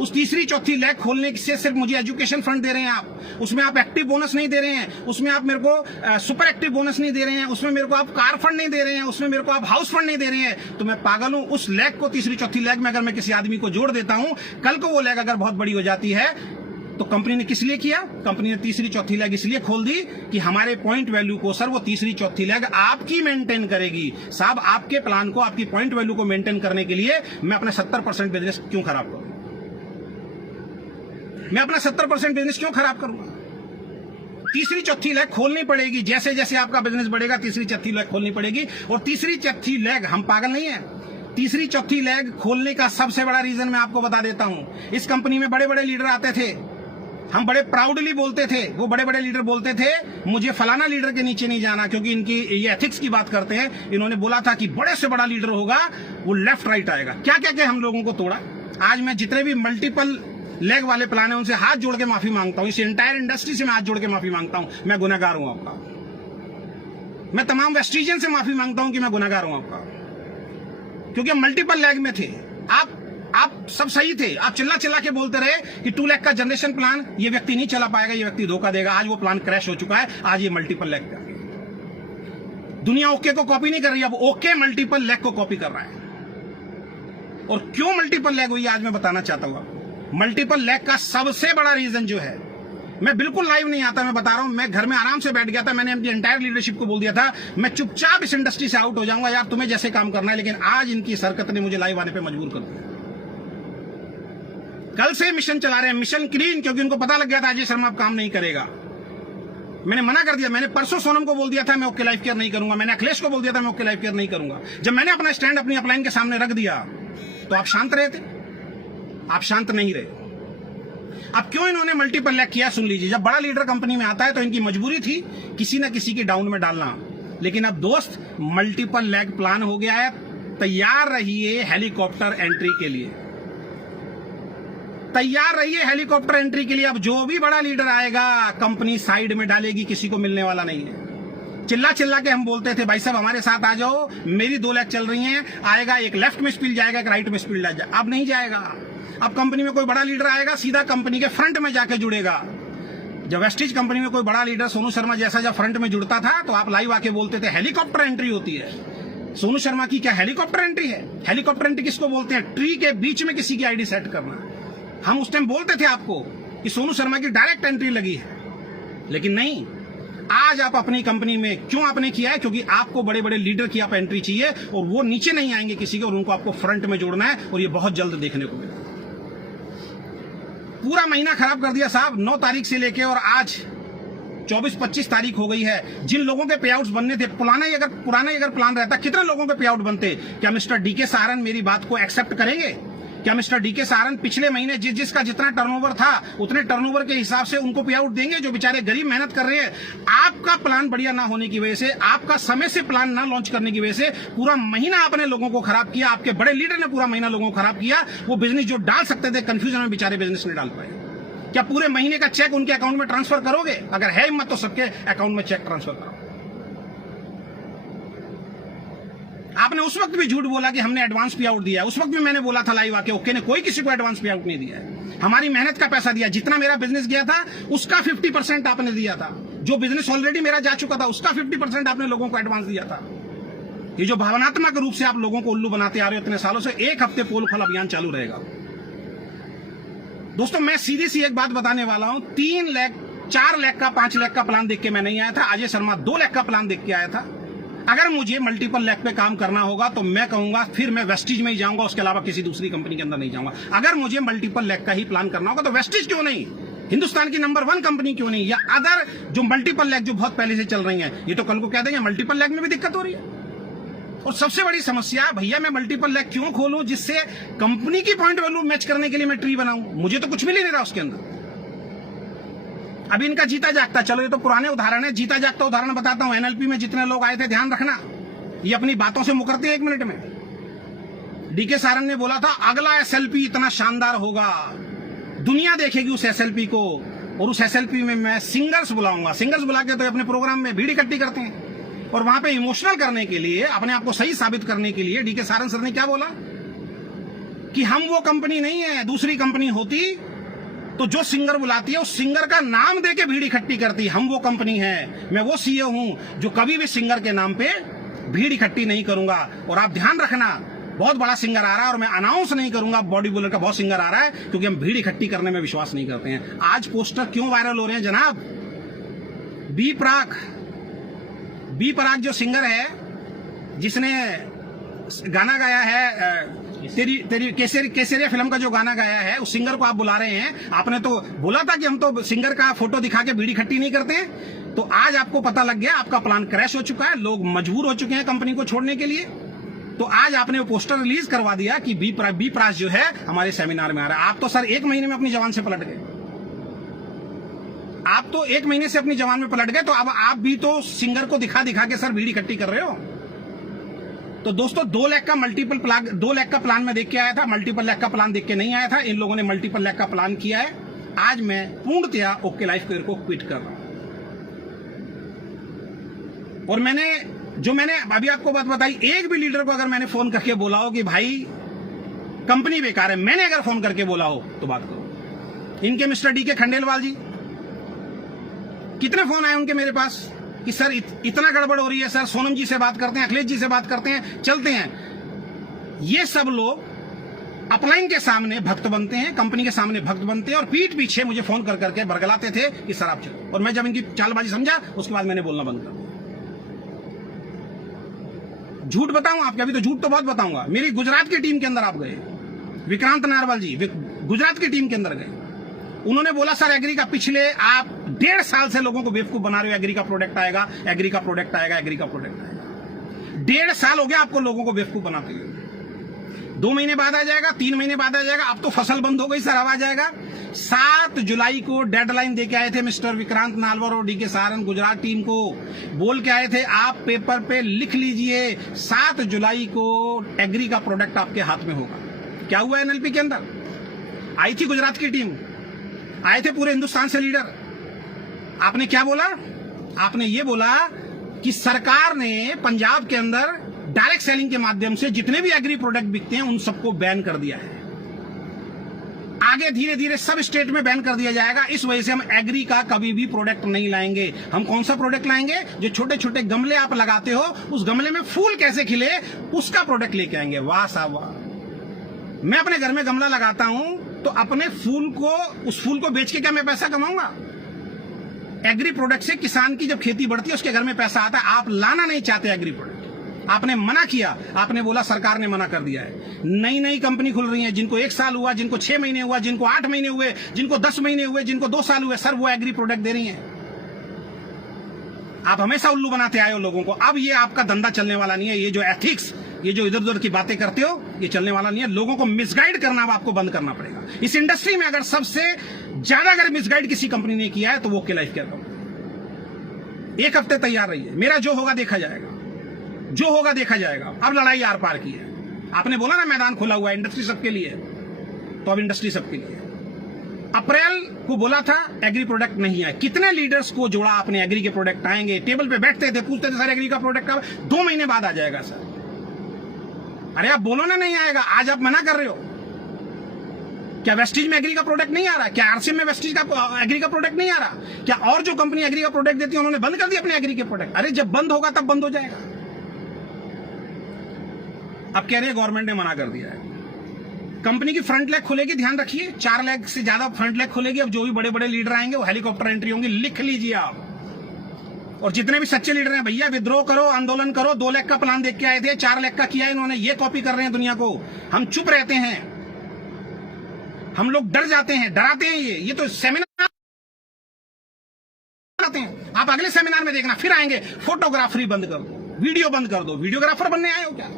उस तीसरी चौथी लाख खोलने से सिर्फ मुझे एजुकेशन फंड दे रहे हैं आप, उसमें आप एक्टिव बोनस नहीं दे रहे हैं, उसमें आप मेरे को सुपर एक्टिव बोनस नहीं दे रहे हैं, उसमें मेरे को आप कार फंड नहीं दे रहे हैं, उसमें मेरे को आप हाउस फंड नहीं दे रहे हैं। तो मैं पागल हूं? उस लाख को तीसरी चौथी लाख में अगर मैं किसी आदमी को जोड़ देता हूं, कल को वो लाख अगर बहुत बड़ी हो जाती है तो कंपनी ने किस लिए किया? कंपनी ने तीसरी चौथी लाख इसलिए खोल दी कि हमारे पॉइंट वैल्यू को सर वो तीसरी चौथी लाख आपकी मेंटेन करेगी। साहब आपके प्लान को, आपकी पॉइंट वैल्यू को मेंटेन करने के लिए मैं अपना 70% बिजनेस क्यों खराब करूं? मैं अपना 70% बिजनेस क्यों खराब करूंगा? तीसरी चौथी लाख खोलनी पड़ेगी। जैसे जैसे आपका बिजनेस बढ़ेगा तीसरी चौथी लाख खोलनी पड़ेगी। और तीसरी चौथी लाख, हम पागल नहीं है, तीसरी चौथी लाख खोलने का सबसे बड़ा रीजन मैं आपको बता देता हूं। इस कंपनी में बड़े बड़े लीडर आते थे, हम बड़े प्राउडली बोलते थे, वो बड़े बड़े लीडर बोलते थे मुझे फलाना लीडर के नीचे नहीं जाना, क्योंकि इनकी ये एथिक्स की बात करते हैं। इन्होंने बोला था कि बड़े से बड़ा लीडर होगा वो लेफ्ट राइट आएगा। क्या क्या क्या हम लोगों को तोड़ा। आज मैं जितने भी मल्टीपल लेग वाले प्लान है उनसे हाथ जोड़ के माफी मांगता हूं, इस एंटायर इंडस्ट्री से मैं हाथ जोड़ के माफी मांगता हूं, मैं गुनहगार हूं आपका। मैं तमाम वेस्टिजियन से माफी मांगता हूं कि मैं गुनहगार हूं आपका, क्योंकि हम मल्टीपल लेग में थे। आप सब सही थे, आप चिल्ला चिल्ला के बोलते रहे कि 2 लाख का जनरेशन प्लान ये व्यक्ति नहीं चला पाएगा, ये व्यक्ति धोखा देगा। आज वो प्लान क्रैश हो चुका है, आज ये मल्टीपल लेग पे आ गया। दुनिया ओके को कॉपी नहीं कर रही, अब ओके मल्टीपल लेग को कॉपी कर रहा है। और क्यों मल्टीपल लेग हुई आज मैं बताना चाहता हूं आपको। मल्टीपल लेग का सबसे बड़ा रीजन जो है, मैं बिल्कुल लाइव नहीं आता, मैं बता रहा हूं, मैं घर में आराम से बैठ गया था। मैंने अपनी एंटायर लीडरशिप को बोल दिया था मैं चुपचाप इस इंडस्ट्री से आउट हो जाऊंगा, यार तुम्हें जैसे काम करना है। लेकिन आज इनकी सरकत ने मुझे लाइव आने पे मजबूर कर दिया। कल से मिशन चला रहे हैं, मिशन क्लीन, क्योंकि उनको पता लग गया था अजय शर्मा अब काम नहीं करेगा। मैंने मना कर दिया। मैंने परसों सोनम को बोल दिया था मैं ओके लाइफ केयर नहीं करूंगा, मैंने अखिलेश को बोल दिया था मैं ओके लाइफ केयर नहीं करूंगा। जब मैंने अपना स्टैंड अपनी अपलाइन के सामने रख दिया तो आप शांत रहे थे, आप शांत नहीं रहे। अब क्यों इन्होंने मल्टीपल लैग किया सुन लीजिए। जब बड़ा लीडर कंपनी में आता है तो इनकी मजबूरी थी किसी ना किसी की डाउन में डालना, लेकिन अब दोस्त मल्टीपल लैग प्लान हो गया है। तैयार रहिए हेलीकॉप्टर एंट्री के लिए, तैयार रहिए हेलीकॉप्टर एंट्री के लिए। अब जो भी बड़ा लीडर आएगा कंपनी साइड में डालेगी, किसी को मिलने वाला नहीं है। चिल्ला चिल्ला के हम बोलते थे भाई साहब हमारे साथ आ जाओ, मेरी 2 लाख चल रही हैं, आएगा एक लेफ्ट में स्पिल जाएगा, एक राइट में स्पिल जाएगा। अब नहीं जाएगा। अब कंपनी में कोई बड़ा लीडर आएगा सीधा कंपनी के फ्रंट में जाके जुड़ेगा। जब वेस्टिज कंपनी में कोई बड़ा लीडर सोनू शर्मा जैसा जब फ्रंट में जुड़ता था तो आप लाइव आके बोलते थे हेलीकॉप्टर एंट्री होती है। सोनू शर्मा की क्या हेलीकॉप्टर एंट्री है? हेलीकॉप्टर एंट्री किसको बोलते हैं? ट्री के बीच में किसी की आईडी सेट करना। हम उस टाइम बोलते थे आपको कि सोनू शर्मा की डायरेक्ट एंट्री लगी है, लेकिन नहीं। आज आप अपनी कंपनी में क्यों आपने किया है? क्योंकि आपको बड़े बड़े लीडर की आप एंट्री चाहिए और वो नीचे नहीं आएंगे किसी के, और उनको आपको फ्रंट में जोड़ना है, और ये बहुत जल्द देखने को मिलेगा। पूरा महीना खराब कर दिया साहब, 9 तारीख से लेके और आज 24-25 तारीख हो गई है। जिन लोगों के पे आउट्स बनने थे, पुराना ही अगर प्लान रहता, कितने लोगों के पे आउट बनते? क्या मिस्टर डीके सहारन मेरी बात को एक्सेप्ट करेंगे? क्या मिस्टर डीके सहारन पिछले महीने जिसका जितना टर्नओवर था उतने टर्नओवर के हिसाब से उनको पे आउट देंगे, जो बेचारे गरीब मेहनत कर रहे हैं? आपका प्लान बढ़िया ना होने की वजह से, आपका समय से प्लान ना लॉन्च करने की वजह से पूरा महीना आपने लोगों को खराब किया। आपके बड़े लीडर ने पूरा महीना लोगों को खराब किया। वो बिजनेस जो डाल सकते थे कंफ्यूजन में, बेचारे बिजनेस नहीं डाल पाए। क्या पूरे महीने का चेक उनके अकाउंट में ट्रांसफर करोगे? अगर है हिम्मत तो सबके अकाउंट में चेक ट्रांसफर करो। आपने उस वक्त भी झूठ बोला कि हमने एडवांस पे आउट दिया है। उस वक्त भी मैंने बोला था लाइव आके, ओके ने कोई किसी को एडवांस पे आउट नहीं दिया है। हमारी मेहनत का पैसा दिया, जितना मेरा बिजनेस गया था उसका 50% आपने दिया था। जो बिजनेस ऑलरेडी मेरा जा चुका था उसका 50% आपने लोगों को एडवांस दिया था। ये जो भावनात्मक रूप से आप लोगों को उल्लू बनाते आ रहे हो इतने सालों से, 1 हफ्ते पोल खोल अभियान चालू रहेगा। दोस्तों मैं सीधी सी एक बात बताने वाला हूं, 3 लाख 4 लाख का 5 लाख का प्लान देख के मैं नहीं आया था। अजय शर्मा 2 लाख का प्लान देख के आया था। अगर मुझे मल्टीपल लाख पे काम करना होगा तो मैं कहूंगा फिर मैं वेस्टिज में ही जाऊंगा, उसके अलावा किसी दूसरी कंपनी के अंदर नहीं जाऊंगा। अगर मुझे मल्टीपल लाख का ही प्लान करना होगा तो वेस्टिज क्यों नहीं, हिंदुस्तान की नंबर 1 कंपनी क्यों नहीं, या अदर जो मल्टीपल लाख जो बहुत पहले से चल रही हैं, ये तो कल को कह देंगे मल्टीपल लाख में भी दिक्कत हो रही है। और सबसे बड़ी समस्या, भैया मैं मल्टीपल लाख क्यों खोलूं जिससे कंपनी की पॉइंट वैल्यू मैच करने के लिए मैं ट्री बनाऊं? मुझे तो कुछ मिल ही नहीं रहा उसके अंदर। अभी इनका जीता जागता, चलो ये तो पुराने उदाहरण है, जीता जागता उदाहरण बताता हूं। एनएलपी में जितने लोग आए थे, ध्यान रखना, ये अपनी बातों से मुकरते हैं 1 मिनट में। डीके सहारन ने बोला था अगला एसएलपी इतना शानदार होगा, दुनिया देखेगी उस एसएलपी को, और उस एसएलपी में मैं सिंगर्स बुलाऊंगा। सिंगर्स बुला के तो अपने प्रोग्राम में भीड़ इकट्ठी करते हैं, और वहां पे इमोशनल करने के लिए, अपने आप को सही साबित करने के लिए डीके सहारन सर ने क्या बोला कि हम वो कंपनी नहीं है, दूसरी कंपनी होती तो जो सिंगर बुलाती है उस सिंगर का नाम देके भीड़ इकट्ठी करती। हम वो कंपनी है, मैं वो सीईओ हूं जो कभी भी सिंगर के नाम पे भीड़ इकट्ठी नहीं करूंगा। और आप ध्यान रखना, बहुत बड़ा सिंगर आ रहा है और मैं अनाउंस नहीं करूंगा बॉडी बिल्डर का बहुत सिंगर आ रहा है, क्योंकि हम भीड़ इकट्ठी करने में विश्वास नहीं करते हैं। आज पोस्टर क्यों वायरल हो रहे हैं जनाब? बी प्राक जो सिंगर है, जिसने गाना गाया है तेरी केसरिया फिल्म का जो गाना गाया है, उस सिंगर को आप बुला रहे हैं। आपने तो बोला था कि हम तो सिंगर का फोटो दिखा के भीड़ इकट्ठी नहीं करते हैं। तो आज आपको पता लग गया, आपका प्लान क्रैश हो चुका है, लोग मजबूर हो चुके हैं कंपनी को छोड़ने के लिए। तो आज आपने वो पोस्टर रिलीज करवा दिया कि बी प्राक जो है हमारे सेमिनार में आ रहा है। आप तो सर 1 महीने में अपनी जवान से पलट गए, आप तो 1 महीने से अपनी जवान में पलट गए। तो अब आप भी तो सिंगर को दिखा के सर भीड़ इकट्ठी कर रहे हो। तो दोस्तों 2 लाख का दो लाख का प्लान में देख के आया था, मल्टीपल लाख का प्लान देख के नहीं आया था। इन लोगों ने मल्टीपल लाख का प्लान किया है। आज मैं पूर्णतया ओके लाइफ करियर को क्विट कर रहा हूं। और मैंने अभी आपको बात बताई, एक भी लीडर को अगर मैंने फोन करके बोला हो कि भाई कंपनी बेकार है, मैंने अगर फोन करके बोला हो तो बात करो। इनके मिस्टर डीके खंडेलवाल जी, कितने फोन आए उनके मेरे पास कि सर इतना गड़बड़ हो रही है, सर सोनम जी से बात करते हैं, अखिलेश जी से बात करते हैं, चलते हैं। ये सब लोग अपलाइन के सामने भक्त बनते हैं, कंपनी के सामने भक्त बनते हैं, और पीठ पीछे मुझे फोन कर करके बरगलाते थे कि सर आप चलो। और मैं जब इनकी चालबाजी समझा, उसके बाद मैंने बोलना बंद कर दिया। झूठ बताऊं आपके, अभी तो झूठ तो बहुत बताऊंगा। मेरी गुजरात की टीम के अंदर आप गए, विक्रांत नारवाल जी गुजरात की टीम के अंदर गए, उन्होंने बोला सर एग्री का पिछले आप 1.5 साल से लोगों को बेवकूफ बना रहे हो, एग्री का प्रोडक्ट आएगा, एग्री का प्रोडक्ट आएगा, एग्री का प्रोडक्ट आएगा। 1.5 साल हो गया आपको लोगों को बेवकूफ बनाते हुए। 2 महीने बाद आ जाएगा, 3 महीने बाद आ जाएगा। अब तो फसल बंद हो गई सर, अब आ जाएगा। 7 जुलाई को डेडलाइन देके आए थे मिस्टर विक्रांत नालवर और डीके सहारन गुजरात टीम को, बोल के आए थे आप पेपर पे लिख लीजिए 7 जुलाई को एग्री का प्रोडक्ट आपके हाथ में होगा। क्या हुआ? एनएलपी के अंदर आई थी गुजरात की टीम, आए थे पूरे हिंदुस्तान से लीडर। आपने क्या बोला? आपने ये बोला कि सरकार ने पंजाब के अंदर डायरेक्ट सेलिंग के माध्यम से जितने भी एग्री प्रोडक्ट बिकते हैं उन सबको बैन कर दिया है। आगे धीरे धीरे सब स्टेट में बैन कर दिया जाएगा। इस वजह से हम एग्री का कभी भी प्रोडक्ट नहीं लाएंगे। हम कौन सा प्रोडक्ट लाएंगे? जो छोटे छोटे गमले आप लगाते हो, उस गमले में फूल कैसे खिले, उसका प्रोडक्ट लेके आएंगे। वाह साहब वाह। मैं अपने घर में गमला लगाता हूं, तो अपने फूल को, उस फूल को बेच के क्या मैं पैसा कमाऊंगा? एग्री प्रोडक्ट से किसान की जब खेती बढ़ती है उसके घर में पैसा आता है। आप लाना नहीं चाहते एग्री प्रोडक्ट, आपने मना किया, आपने बोला सरकार ने मना कर दिया है। नई नई कंपनी खुल रही है, जिनको 1 साल हुआ, जिनको 6 महीने हुआ, जिनको 8 महीने हुए, जिनको 10 महीने हुए, जिनको 2 साल हुए, सर वो एग्री प्रोडक्ट दे रही है। आप हमेशा उल्लू बनाते आए हो लोगों को। अब ये आपका धंधा चलने वाला नहीं है। ये जो एथिक्स, ये जो इधर उधर की बातें करते हो, ये चलने वाला नहीं है। लोगों को मिसगाइड करना अब आपको बंद करना पड़ेगा। इस इंडस्ट्री में अगर सबसे ज्यादा अगर मिसगाइड किसी कंपनी ने किया है तो वो ओके लाइफ केयर कंपनी। 1 हफ्ते तैयार रही है, मेरा जो होगा देखा जाएगा, जो होगा देखा जाएगा। अब लड़ाई आर पार की है। आपने बोला ना मैदान खुला हुआ है, इंडस्ट्री सबके लिए, तो अब इंडस्ट्री सबके लिए। अप्रैल को बोला था एग्री प्रोडक्ट नहीं आए। कितने लीडर्स को जोड़ा आपने? एग्री के प्रोडक्ट आएंगे, टेबल पे बैठते थे, पूछते थे सर एग्री का प्रोडक्ट कब? 2 महीने बाद आ जाएगा सर। अरे आप बोलो ना नहीं आएगा, आज आप मना कर रहे हो। क्या वेस्टीज में एग्री का प्रोडक्ट नहीं आ रहा? क्या आरसीएम में वेस्टीज का एग्री का प्रोडक्ट नहीं आ रहा? क्या और जो कंपनी एग्री का प्रोडक्ट देती है उन्होंने बंद कर दिया अपने एग्री के प्रोडक्ट? अरे जब बंद होगा तब बंद हो जाएगा। अब कह रहे हैं गवर्नमेंट ने मना कर दिया है। कंपनी की फ्रंट लेग खुलेगी, ध्यान रखिए, 4 लेग से ज्यादा फ्रंट लेग खुलेगी। अब जो भी बड़े बड़े लीडर आएंगे वो हेलीकॉप्टर एंट्री होंगी, लिख लीजिए आप। और जितने भी सच्चे लीडर हैं, भैया विद्रोह करो, आंदोलन करो। 2 लाख का प्लान देख के आए थे, 4 लाख का किया इन्होंने। ये कॉपी कर रहे हैं दुनिया को। हम चुप रहते हैं, हम लोग डर जाते हैं, डराते हैं। ये तो सेमिनार आते हैं। आप अगले सेमिनार में देखना, फिर आएंगे फोटोग्राफरी बंद कर दो, वीडियो बंद कर दो। वीडियोग्राफर बनने आए हो क्या?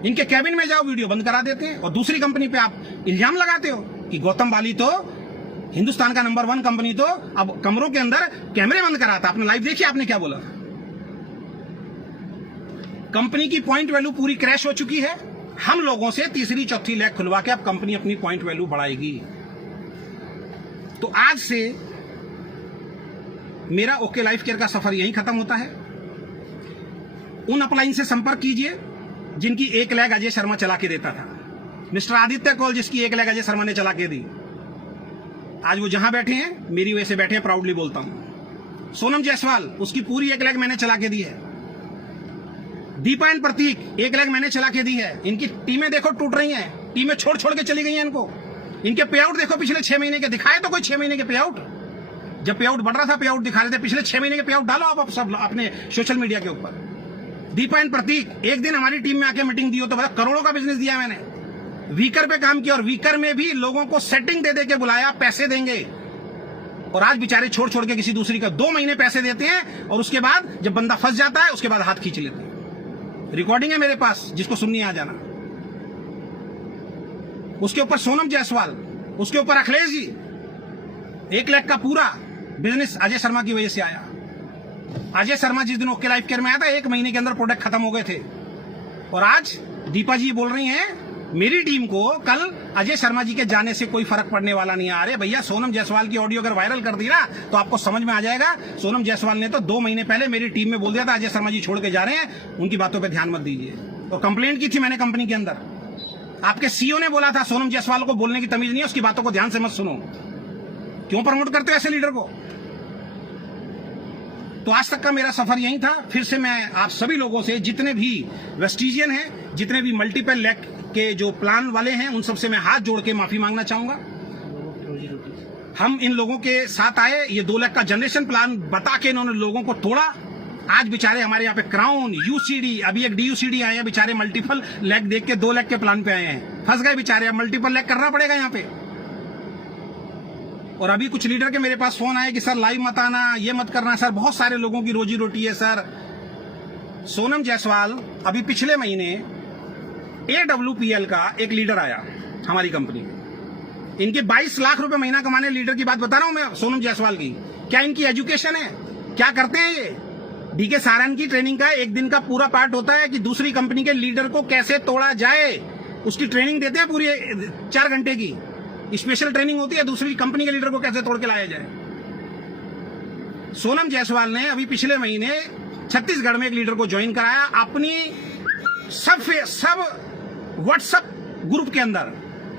इनके कैबिन में जाओ, वीडियो बंद करा देते हैं। और दूसरी कंपनी पे आप इल्जाम लगाते हो कि गौतम वाली तो हिंदुस्तान का नंबर 1 कंपनी तो अब कमरों के अंदर कैमरे बंद कराता। आपने लाइव देखिए, आपने क्या बोला? कंपनी की पॉइंट वैल्यू पूरी क्रैश हो चुकी है। हम लोगों से तीसरी चौथी लेग खुलवा के अब कंपनी अपनी पॉइंट वैल्यू बढ़ाएगी। तो आज से मेरा ओके लाइफ केयर का सफर यहीं खत्म होता है। उन अपलाइन से संपर्क कीजिए जिनकी 1 लेग अजय शर्मा चला के देता था। मिस्टर आदित्य कौल, जिसकी 1 लेग अजय शर्मा ने चला के दी, आज वो जहां बैठे हैं मेरी वजह से बैठे हैं, प्राउडली बोलता हूं। सोनम जायसवाल, उसकी पूरी 1 लेग मैंने चला के दी है। दीपा एंड प्रतीक 1 लेग मैंने चला के दी है। इनकी टीमें देखो टूट रही हैं, टीमें छोड़ छोड़ के चली गई हैं इनको। इनके पे आउट देखो पिछले 6 महीने के, दिखाए तो कोई 6 महीने के पे आउट? जब पे आउट बढ़ रहा था पे आउट दिखा रहे थे। पिछले 6 महीने के पे आउट डालो आप सब अपने सोशल मीडिया के ऊपर। दीपा एंड प्रतीक, एक दिन हमारी टीम में आके मीटिंग दी हो तो बता, करोड़ों का बिजनेस दिया मैंने। वीकर पे काम किया और वीकर में भी लोगों को सेटिंग दे दे के बुलाया, पैसे देंगे। और आज बेचारे छोड़ छोड़ के किसी दूसरी का 2 महीने पैसे देते हैं और उसके बाद जब बंदा फंस जाता है उसके बाद हाथ खींच लेते हैं। रिकॉर्डिंग है मेरे पास, जिसको सुननी आ जाना। उसके ऊपर सोनम जायसवाल, उसके ऊपर अखिलेश जी। 1 लाख का पूरा बिजनेस अजय शर्मा की वजह से आया। अजय शर्मा जिस दिन ओके लाइफ केयर में आया था 1 महीने के अंदर प्रोडक्ट खत्म हो गए थे। और आज दीपा जी बोल रही हैं मेरी टीम को कल अजय शर्मा जी के जाने से कोई फर्क पड़ने वाला नहीं है। अरे भैया, सोनम जायसवाल की ऑडियो अगर वायरल कर दी ना तो आपको समझ में आ जाएगा। सोनम जायसवाल ने तो 2 महीने पहले मेरी टीम में बोल दिया था अजय शर्मा जी छोड़ के जा रहे हैं, उनकी बातों पे ध्यान मत दीजिए। और कंप्लेंट की थी मैंने कंपनी के अंदर। आपके सीईओ ने बोला था सोनम जायसवाल को बोलने की तमीज नहीं है, उसकी बातों को ध्यान से मत सुनो। क्यों प्रमोट करते हो ऐसे लीडर को? तो आज तक का मेरा सफर यही था। फिर से मैं आप सभी लोगों से, जितने भी वेस्टिजियन हैं, जितने भी मल्टीपल लेग के जो प्लान वाले हैं, उन सबसे मैं हाथ जोड़ के माफी मांगना चाहूंगा। हम इन लोगों के साथ आए, ये 2 लाख का जनरेशन प्लान बता के इन्होंने लोगों को तोड़ा। आज बेचारे हमारे यहाँ पे क्राउन, यूसीडी, अभी एक डीयूसीडी आए हैं बेचारे, मल्टीपल लेग देख के 2 लाख के प्लान पे आए हैं, फंस गए बेचारे। अब मल्टीपल लेग करना पड़ेगा यहाँ पे। और अभी कुछ लीडर के मेरे पास फोन आए कि सर लाइव मत आना, ये मत करना। सर बहुत सारे लोगों की रोजी रोटी है सर। सोनम जायसवाल, अभी पिछले महीने AWPL का एक लीडर आया हमारी कंपनी में। इनके 22 लाख रुपए महीना कमाने लीडर की बात बता रहा हूं मैं, सोनम जायसवाल की। क्या इनकी एजुकेशन है? क्या करते हैं ये? डीके सारन की ट्रेनिंग का 1 दिन का पूरा पार्ट होता है कि दूसरी कंपनी के लीडर को कैसे तोड़ा जाए, उसकी ट्रेनिंग देते हैं पूरी 4 घंटे की। स्पेशल ट्रेनिंग होती है दूसरी कंपनी के लीडर को कैसे तोड़ के लाया जाए। सोनम जायसवाल ने अभी पिछले महीने छत्तीसगढ़ में एक लीडर को ज्वाइन कराया अपनी सब व्हाट्सएप ग्रुप के अंदर।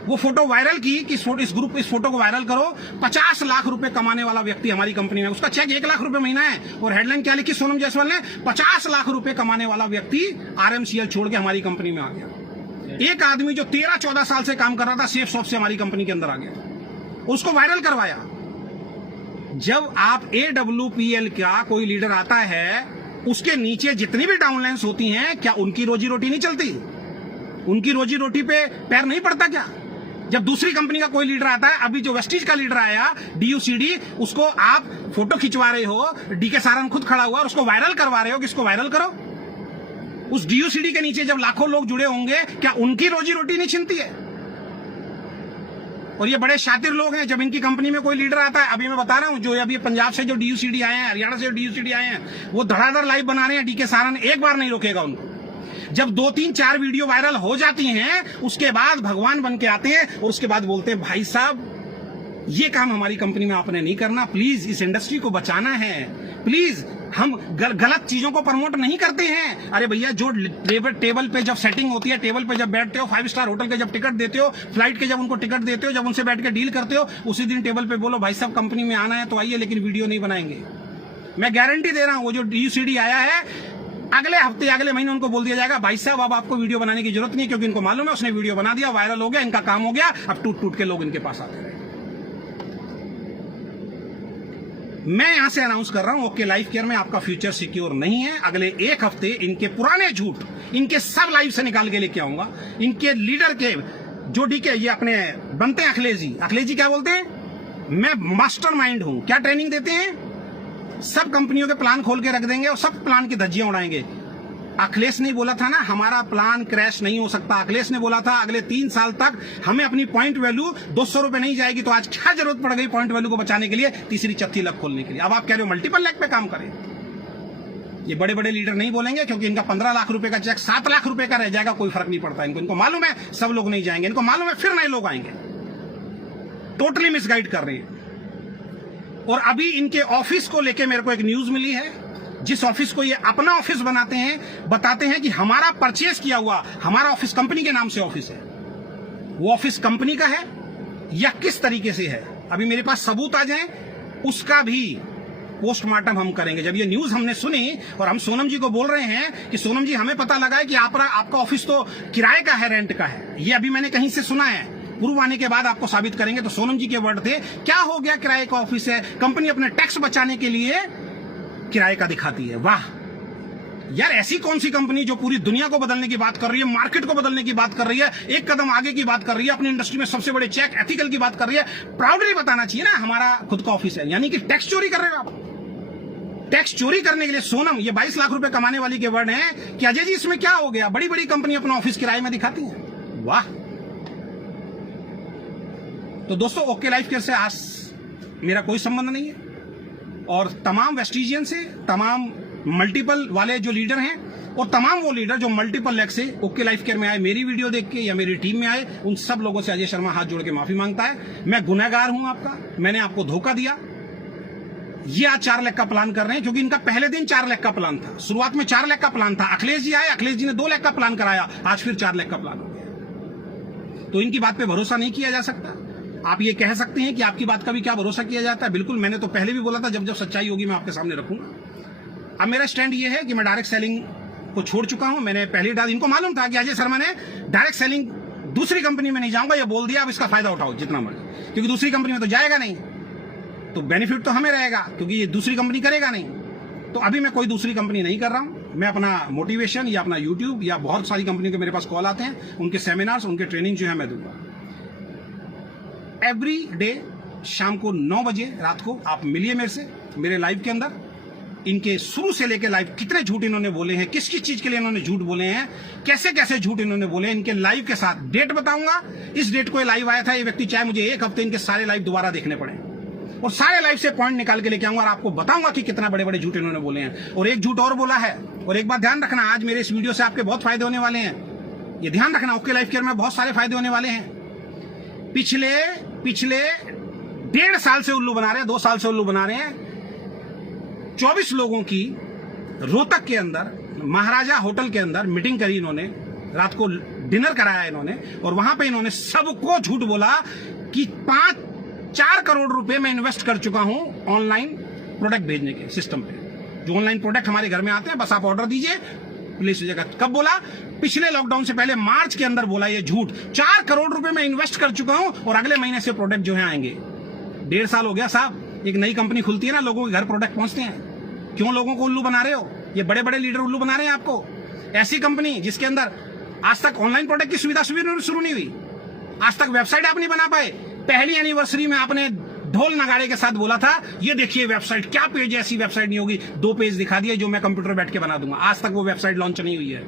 वो फोटो वायरल की कि इस फोटो को वायरल करो। 50 लाख रुपए कमाने वाला व्यक्ति हमारी कंपनी में, उसका चेक 1 लाख रुपए महीना है। और हेडलाइन क्या लिखी सोनम जायसवाल ने? 50 लाख रुपए कमाने वाला व्यक्ति RMCL छोड़ के हमारी कंपनी में आ गया। एक आदमी जो 13-14 साल से काम कर रहा था सेफ शॉप से हमारी कंपनी के अंदर आ गया, उसको वायरल करवाया। जब आप AWPL का कोई लीडर आता है, उसके नीचे जितनी भी डाउनलाइंस होती हैं, क्या उनकी रोजी रोटी नहीं चलती? उनकी रोजी रोटी पे पैर नहीं पड़ता क्या? जब दूसरी कंपनी का कोई लीडर आता है, अभी जो वेस्टीज का लीडर आया DUCD, उसको आप फोटो खिंचवा रहे हो, DK सारन खुद खड़ा हुआ और उसको वायरल करवा रहे हो कि इसको वायरल करो। उस DUCD के नीचे जब लाखों लोग जुड़े होंगे, क्या उनकी रोजी रोटी नहीं छिनती है? और ये बड़े शातिर लोग हैं। जब इनकी कंपनी में कोई लीडर आता है, अभी मैं बता रहा हूं, जो अभी पंजाब से जो DUCD आए हैं, हरियाणा से जो DUCD आए हैं, वो धड़ाधड़ लाइव बना रहे हैं। DK सारन एक बार नहीं रोकेगा उनको। जब 2-3-4 वीडियो वायरल हो जाती हैं, उसके बाद भगवान बन के आते हैं और उसके बाद बोलते हैं, भाई साहब ये काम हमारी कंपनी में आपने नहीं करना, प्लीज इस इंडस्ट्री को बचाना है, प्लीज हम गलत चीजों को प्रमोट नहीं करते हैं। अरे भैया, जो टेबल पे जब सेटिंग होती है, टेबल पे जब बैठते हो, 5 स्टार होटल के जब टिकट देते हो, फ्लाइट के जब उनको टिकट देते हो, जब उनसे बैठ के डील करते हो, उसी दिन टेबल पे बोलो, भाई साहब कंपनी में आना है तो आइए, लेकिन वीडियो नहीं बनाएंगे। मैं गारंटी दे रहा हूं, वो जो DUCD आया है, अगले हफ्ते अगले महीने उनको बोल दिया जाएगा, भाई साहब अब आपको वीडियो बनाने की जरूरत नहीं, क्योंकि इनको मालूम है उसने वीडियो बना दिया, वायरल हो गया, इनका काम हो गया, अब टूट टूट के लोग इनके पास आते रहे। मैं यहां से अनाउंस कर रहा हूं, ओके लाइफ केयर में आपका फ्यूचर सिक्योर नहीं है। अगले एक हफ्ते इनके पुराने झूठ, इनके सब लाइव से निकाल के लेके आऊंगा। इनके लीडर के जो DK ये अपने बनते हैं, अखिलेश जी क्या बोलते हैं, मैं मास्टरमाइंड हूं। क्या ट्रेनिंग देते हैं? सब कंपनियों के प्लान खोल के रख देंगे और सब प्लान की धज्जियां उड़ाएंगे। अखिलेश ने बोला था ना, हमारा प्लान क्रैश नहीं हो सकता। अखिलेश ने बोला था अगले 3 साल तक हमें अपनी पॉइंट वैल्यू 200 रुपए नहीं जाएगी। तो आज क्या जरूरत पड़ गई पॉइंट वैल्यू को बचाने के लिए, तीसरी चौथी लैब खोलने के लिए? अब आप कह रहे हो मल्टीपल लैब पे काम करें। ये बड़े बड़े लीडर नहीं बोलेंगे, क्योंकि इनका 15 लाख रुपए का चेक 7 लाख रुपए का रह जाएगा, कोई फर्क नहीं पड़ता इनको मालूम है सब लोग नहीं जाएंगे, इनको मालूम है फिर नए लोग आएंगे। टोटली मिसगाइड कर रही है। और अभी इनके ऑफिस को लेके मेरे को एक न्यूज मिली है, जिस ऑफिस को ये अपना ऑफिस बनाते हैं, बताते हैं कि हमारा परचेज किया हुआ, हमारा ऑफिस कंपनी के नाम से ऑफिस है, वो ऑफिस कंपनी का है या किस तरीके से है, अभी मेरे पास सबूत आ जाए, उसका भी पोस्टमार्टम हम करेंगे। जब ये न्यूज हमने सुनी और हम सोनम जी को बोल रहे हैं कि सोनम जी हमें पता लगा है कि आपका ऑफिस तो किराए का है, रेंट का है, ये अभी मैंने कहीं से सुना है, प्रूव आने के बाद आपको साबित करेंगे। तो सोनम जी के वर्ड थे, क्या हो गया, किराए का ऑफिस है, कंपनी अपने टैक्स बचाने के लिए किराए का दिखाती है। वाह यार, ऐसी कौन सी कंपनी जो पूरी दुनिया को बदलने की बात कर रही है, मार्केट को बदलने की बात कर रही है, एक कदम आगे की बात कर रही है, अपनी इंडस्ट्री में सबसे बड़े चेक एथिकल की बात कर रही है, प्राउडली बताना चाहिए ना हमारा खुद का ऑफिस है। यानी कि टैक्स चोरी कर रहे हो आप। टैक्स चोरी करने के लिए सोनम, ये 22 लाख रुपए कमाने वाली के वर्ड हैं कि अजय जी इसमें क्या हो गया, बड़ी बड़ी कंपनी अपना ऑफिस किराए में दिखाती है। वाह। तो दोस्तों, ओके लाइफ केयर से आज मेरा कोई संबंध नहीं है, और तमाम वेस्टिजियन से, तमाम मल्टीपल वाले जो लीडर हैं, और तमाम वो लीडर जो मल्टीपल लेग से ओके लाइफ केयर में आए, मेरी वीडियो देख के या मेरी टीम में आए, उन सब लोगों से अजय शर्मा हाथ जोड़ के माफी मांगता है। मैं गुनहगार हूं आपका, मैंने आपको धोखा दिया। ये आज 4 लाख का प्लान कर रहे हैं, क्योंकि इनका पहले दिन 4 लाख का प्लान था, शुरुआत में 4 लाख का प्लान था। अखिलेश जी आए, अखिलेश जी ने 2 लाख का प्लान कराया, आज फिर 4 लाख का प्लान हो गया। तो इनकी बात पे भरोसा नहीं किया जा सकता। आप ये कह सकते हैं कि आपकी बात का भी क्या भरोसा किया जाता है, बिल्कुल, मैंने तो पहले भी बोला था, जब जब सच्चाई होगी मैं आपके सामने रखूंगा। अब मेरा स्टैंड ये है कि मैं डायरेक्ट सेलिंग को छोड़ चुका हूं। मैंने पहली डाल, इनको मालूम था कि अजय शर्मा ने डायरेक्ट सेलिंग दूसरी कंपनी में नहीं जाऊंगा, ये बोल दिया, अब इसका फायदा उठाओ जितना मर्जी, क्योंकि दूसरी कंपनी में तो जाएगा नहीं, तो बेनिफिट तो हमें रहेगा, क्योंकि ये दूसरी कंपनी करेगा नहीं। तो अभी मैं कोई दूसरी कंपनी नहीं कर रहा हूं। मैं अपना मोटिवेशन या अपना यूट्यूब या बहुत सारी कंपनियों के मेरे पास कॉल आते हैं, उनके सेमिनार्स, उनके ट्रेनिंग जो है मैं दूंगा। एवरी डे शाम को 9 बजे रात को आप मिलिए मेरे से, मेरे लाइव के अंदर। इनके शुरू से लेकर लाइव कितने झूठ इन्होंने बोले हैं, किस किस चीज के लिए इन्होंने झूठ बोले हैं, कैसे कैसे झूठ इन्होंने बोले, इनके लाइव के साथ डेट बताऊंगा। इस डेट को लाइव आया था ये व्यक्ति, चाहे मुझे 1 हफ्ते इनके सारे लाइव दोबारा देखने पड़े, और सारे लाइव से पॉइंट निकाल के लेके आऊंगा और आपको बताऊंगा कि कितना बड़े बड़े झूठ इन्होंने बोले हैं। और एक झूठ और बोला है, और एक बात ध्यान रखना, आज मेरे इस वीडियो से आपके बहुत फायदे होने वाले हैं, ये ध्यान रखना। ओके लाइफ केयर में बहुत सारे फायदे होने वाले हैं। पिछले 1.5 साल से उल्लू बना रहे हैं, 2 साल से उल्लू बना रहे हैं। 24 लोगों की रोहतक के अंदर महाराजा होटल के अंदर मीटिंग करी इन्होंने, रात को डिनर कराया इन्होंने, और वहां पे इन्होंने सबको झूठ बोला कि 4 करोड़ रुपए मैं इन्वेस्ट कर चुका हूं ऑनलाइन प्रोडक्ट भेजने के सिस्टम पे। जो ऑनलाइन प्रोडक्ट हमारे घर में आते हैं, बस आप ऑर्डर दीजिए, प्लेस हो जाएगा। कब बोला? पिछले लॉकडाउन से पहले मार्च के अंदर बोला ये झूठ। 4 करोड़ रुपए मैं इन्वेस्ट कर चुका हूं और अगले महीने से प्रोडक्ट जो है आएंगे। 1.5 साल हो गया साहब। एक नई कंपनी खुलती है ना, लोगों के घर प्रोडक्ट पहुंचते हैं। क्यों लोगों को उल्लू बना रहे हो? ये बड़े बड़े लीडर उल्लू बना रहे हैं आपको। ऐसी कंपनी जिसके अंदर आज तक ऑनलाइन प्रोडक्ट की सुविधा शुरू नहीं हुई, आज तक वेबसाइट आप नहीं बना पाए। पहली एनिवर्सरी में आपने ढोल नगाड़े के साथ बोला था ये देखिए वेबसाइट, क्या पेज है, ऐसी वेबसाइट नहीं होगी। 2 पेज दिखा दिए जो मैं कंप्यूटर बैठ के बना दूंगा। आज तक वो वेबसाइट लॉन्च नहीं हुई है।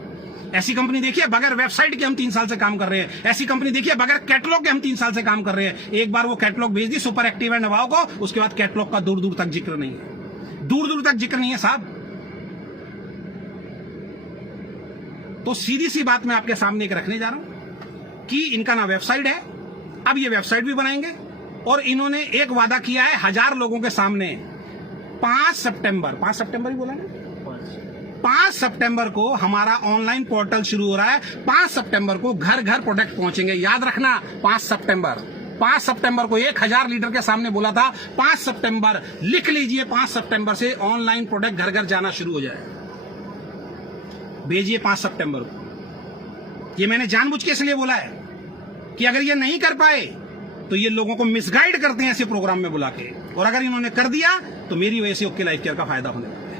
ऐसी कंपनी देखिए बगैर वेबसाइट के हम 3 साल से काम कर रहे हैं। ऐसी कंपनी देखिए बगैर कैटलॉग के हम 3 साल से काम कर रहे हैं। एक बार वो कैटलॉग भेज दी सुपर एक्टिव एंड नवाओ को, उसके बाद कैटलॉग का दूर दूर तक जिक्र नहीं है, दूर दूर तक जिक्र नहीं है साहब। तो सीधी सी बात मैं आपके सामने एक रखने जा रहा हूं कि इनका ना वेबसाइट है, अब ये वेबसाइट भी बनाएंगे और इन्होंने एक वादा किया है 1000 लोगों के सामने। 5 सितंबर ही बोला ना, 5 सितंबर को हमारा ऑनलाइन पोर्टल शुरू हो रहा है। 5 सितंबर को घर घर प्रोडक्ट पहुंचेंगे। याद रखना 5 सितंबर को 1000 लीडर के सामने बोला था। 5 सितंबर लिख लीजिए, 5 सितंबर से ऑनलाइन प्रोडक्ट घर घर जाना शुरू हो जाए। भेजिए 5 सितंबर को। ये मैंने जानबूझ के इसलिए बोला है कि अगर ये नहीं कर पाए तो ये लोगों को मिसगाइड करते हैं ऐसे प्रोग्राम में बुला के, और अगर इन्होंने कर दिया तो मेरी वजह से ओके लाइफ केयर का फायदा होने वाला है।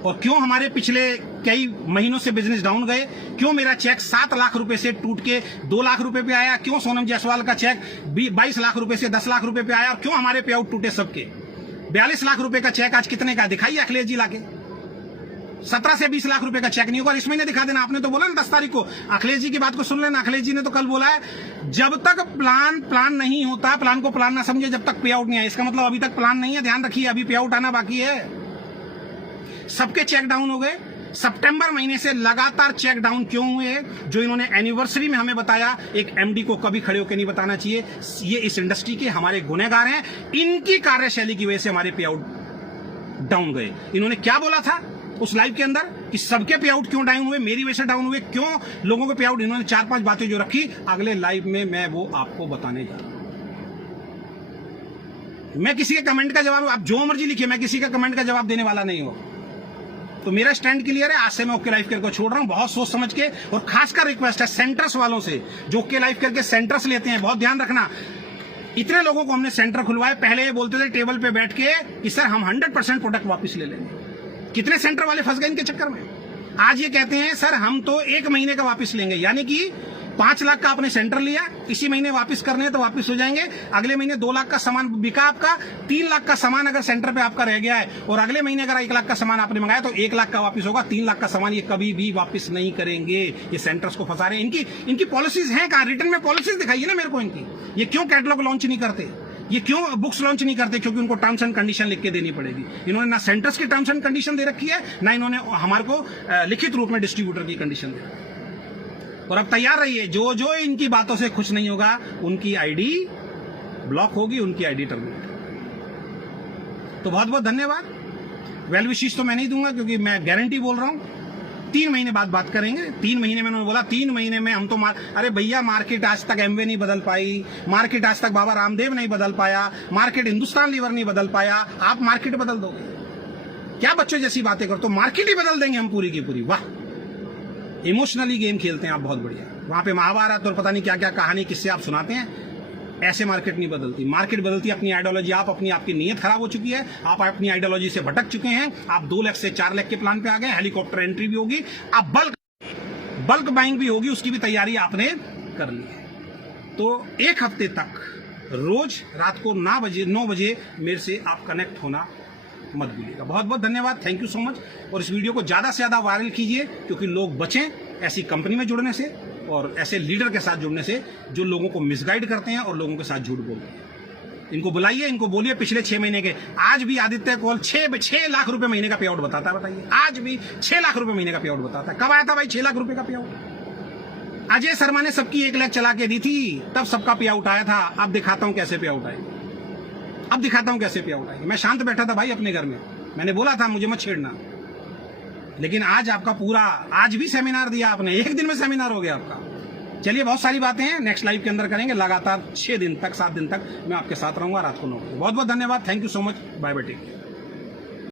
और क्यों हमारे पिछले कई महीनों से बिजनेस डाउन गए, क्यों मेरा चेक 7 लाख रुपए से टूट के 2 लाख रुपए पे आया, क्यों सोनम जायसवाल का चेक 22 लाख रुपए से 10 लाख रुपए पे आया, और क्यों हमारे पे आउट टूटे सबके। 42 लाख रुपए का चेक आज कितने का दिखाइए अखिलेश जी लाके। 17 से 20 लाख रुपए का चेक नहीं होगा, इस महीने दिखा देना। आपने तो बोला ना 10 तारीख को, अखिलेश जी की बात को सुन लेना। अखिलेश जी ने तो कल बोला है जब तक प्लान नहीं होता, प्लान को प्लान ना समझे जब तक पे आउट नहीं आए। इसका मतलब अभी तक प्लान नहीं है, ध्यान रखिए, अभी पे आउट आना बाकी है। सबके चेक डाउन हो गए। सितंबर महीने से लगातार चेक डाउन क्यों हुए? जो इन्होंने एनिवर्सरी में हमें बताया, एक एमडी को कभी खड़े होकर नहीं बताना चाहिए। ये इस इंडस्ट्री के हमारे गुनहगार हैं, इनकी कार्यशैली की वजह से हमारे पे आउट डाउन गए। इन्होंने क्या बोला था उस लाइव के अंदर कि सबके पे आउट क्यों डाउन हुए, मेरी वजह से डाउन हुए, क्यों लोगों के पे आउट, इन्होंने 4-5 बातें जो रखी, अगले लाइव में मैं वो आपको बताने जा रहा हूं। मैं किसी के कमेंट का जवाब, आप जो मर्जी लिखिए, मैं किसी का कमेंट का जवाब देने वाला नहीं हूं। तो मेरा स्टैंड क्लियर है। आज से मैं ओके लाइफ केयर को छोड़ रहा हूं, बहुत सोच समझ के। और खासकर रिक्वेस्ट है सेंटर्स वालों से जो ओके लाइफ केयर के सेंटर्स लेते हैं, बहुत ध्यान रखना। इतने लोगों को हमने सेंटर खुलवाए, पहले ये बोलते थे टेबल पे बैठ के कि सर हम 100% प्रोडक्ट वापस ले लेंगे। कितने सेंटर वाले फंस गए इनके चक्कर में। आज ये कहते हैं सर हम तो 1 महीने का वापस लेंगे, यानी कि 5 लाख का आपने सेंटर लिया, इसी महीने वापस करने हैं तो वापस हो जाएंगे। अगले महीने 2 लाख का सामान बिका आपका, 3 लाख का सामान अगर सेंटर पे आपका रह गया है, और अगले महीने अगर 1 लाख का सामान आपने मंगाया तो 1 लाख का वापस होगा। 3 लाख का सामान ये कभी भी वापस नहीं करेंगे। ये सेंटर्स को फंसा रहे हैं। इनकी पॉलिसीज हैं कहां? रिटर्न में पॉलिसीज दिखाइए ना मेरे को इनकी। ये क्यों कैटलॉग लॉन्च नहीं करते, ये क्यों बुक्स लॉन्च नहीं करते? क्योंकि उनको टर्म्स एंड कंडीशन लिख के देनी पड़ेगी। इन्होंने ना सेंटर्स की टर्म्स एंड कंडीशन दे रखी है, ना इन्होंने हमारे को लिखित रूप में डिस्ट्रीब्यूटर की कंडीशन दे रखी है। और अब तैयार रहिए, जो जो इनकी बातों से खुश नहीं होगा उनकी आईडी ब्लॉक होगी, उनकी आईडी टर्मिनेट। तो बहुत बहुत धन्यवाद। वेल विशेष तो मैं नहीं दूंगा क्योंकि मैं गारंटी बोल रहा हूं 3 महीने बाद बात करेंगे। 3 महीने में उन्होंने बोला 3 महीने में हम तो अरे भैया मार्केट आज तक एमवे नहीं बदल पाई, मार्केट आज तक बाबा रामदेव नहीं बदल पाया, मार्केट हिंदुस्तान लीवर नहीं बदल पाया, आप मार्केट बदल दोगे क्या? बच्चों जैसी बातें करो तो मार्केट ही बदल देंगे हम पूरी की पूरी। वाह, इमोशनली गेम खेलते हैं आप, बहुत बढ़िया। वहां पे महाभारत और पता नहीं क्या क्या कहानी किससे आप सुनाते हैं। ऐसे मार्केट नहीं बदलती। मार्केट बदलती है अपनी आइडियोलॉजी। आपकी नीयत खराब हो चुकी है, आप अपनी आइडियोलॉजी से भटक चुके हैं। आप 2 लाख से 4 लाख के प्लान पे आ गए। हेलीकॉप्टर एंट्री भी होगी, आप बल्क बाइंग भी होगी, उसकी भी तैयारी आपने कर ली है। तो 1 हफ्ते तक रोज रात को 9 बजे मेरे से आप कनेक्ट होना मत भूलिएगा। बहुत बहुत धन्यवाद, थैंक यू सो मच। और इस वीडियो को ज्यादा से ज्यादा वायरल कीजिए क्योंकि लोग बचें ऐसी कंपनी में जुड़ने से और ऐसे लीडर के साथ जुड़ने से जो लोगों को मिसगाइड करते हैं और लोगों के साथ झूठ बोलते हैं। इनको बुलाइए, इनको बोलिए पिछले 6 महीने के। आज भी आदित्य कॉल 6 लाख रुपए महीने का पे आउट बताता है, बताइए। आज भी 6 लाख रुपए महीने का पे आउट बताता है। कब आया था भाई 6 लाख रुपए का पे आउट? अजय शर्मा ने सबकी 1 लाख चला के दी थी, तब सबका पे आउट आया था। अब दिखाता हूं कैसे पे आउट आएगी, अब दिखाता हूं कैसे पे आउट आएगी। मैं शांत बैठा था भाई अपने घर में, मैंने बोला था मुझे मत छेड़ना, लेकिन आज आपका पूरा, आज भी सेमिनार दिया आपने, 1 दिन में सेमिनार हो गया आपका। चलिए, बहुत सारी बातें हैं नेक्स्ट लाइव के अंदर करेंगे। लगातार 6 दिन तक 7 दिन तक मैं आपके साथ रहूंगा रात को 9 बजे। बहुत बहुत धन्यवाद, thank you so much, bye bye, take care.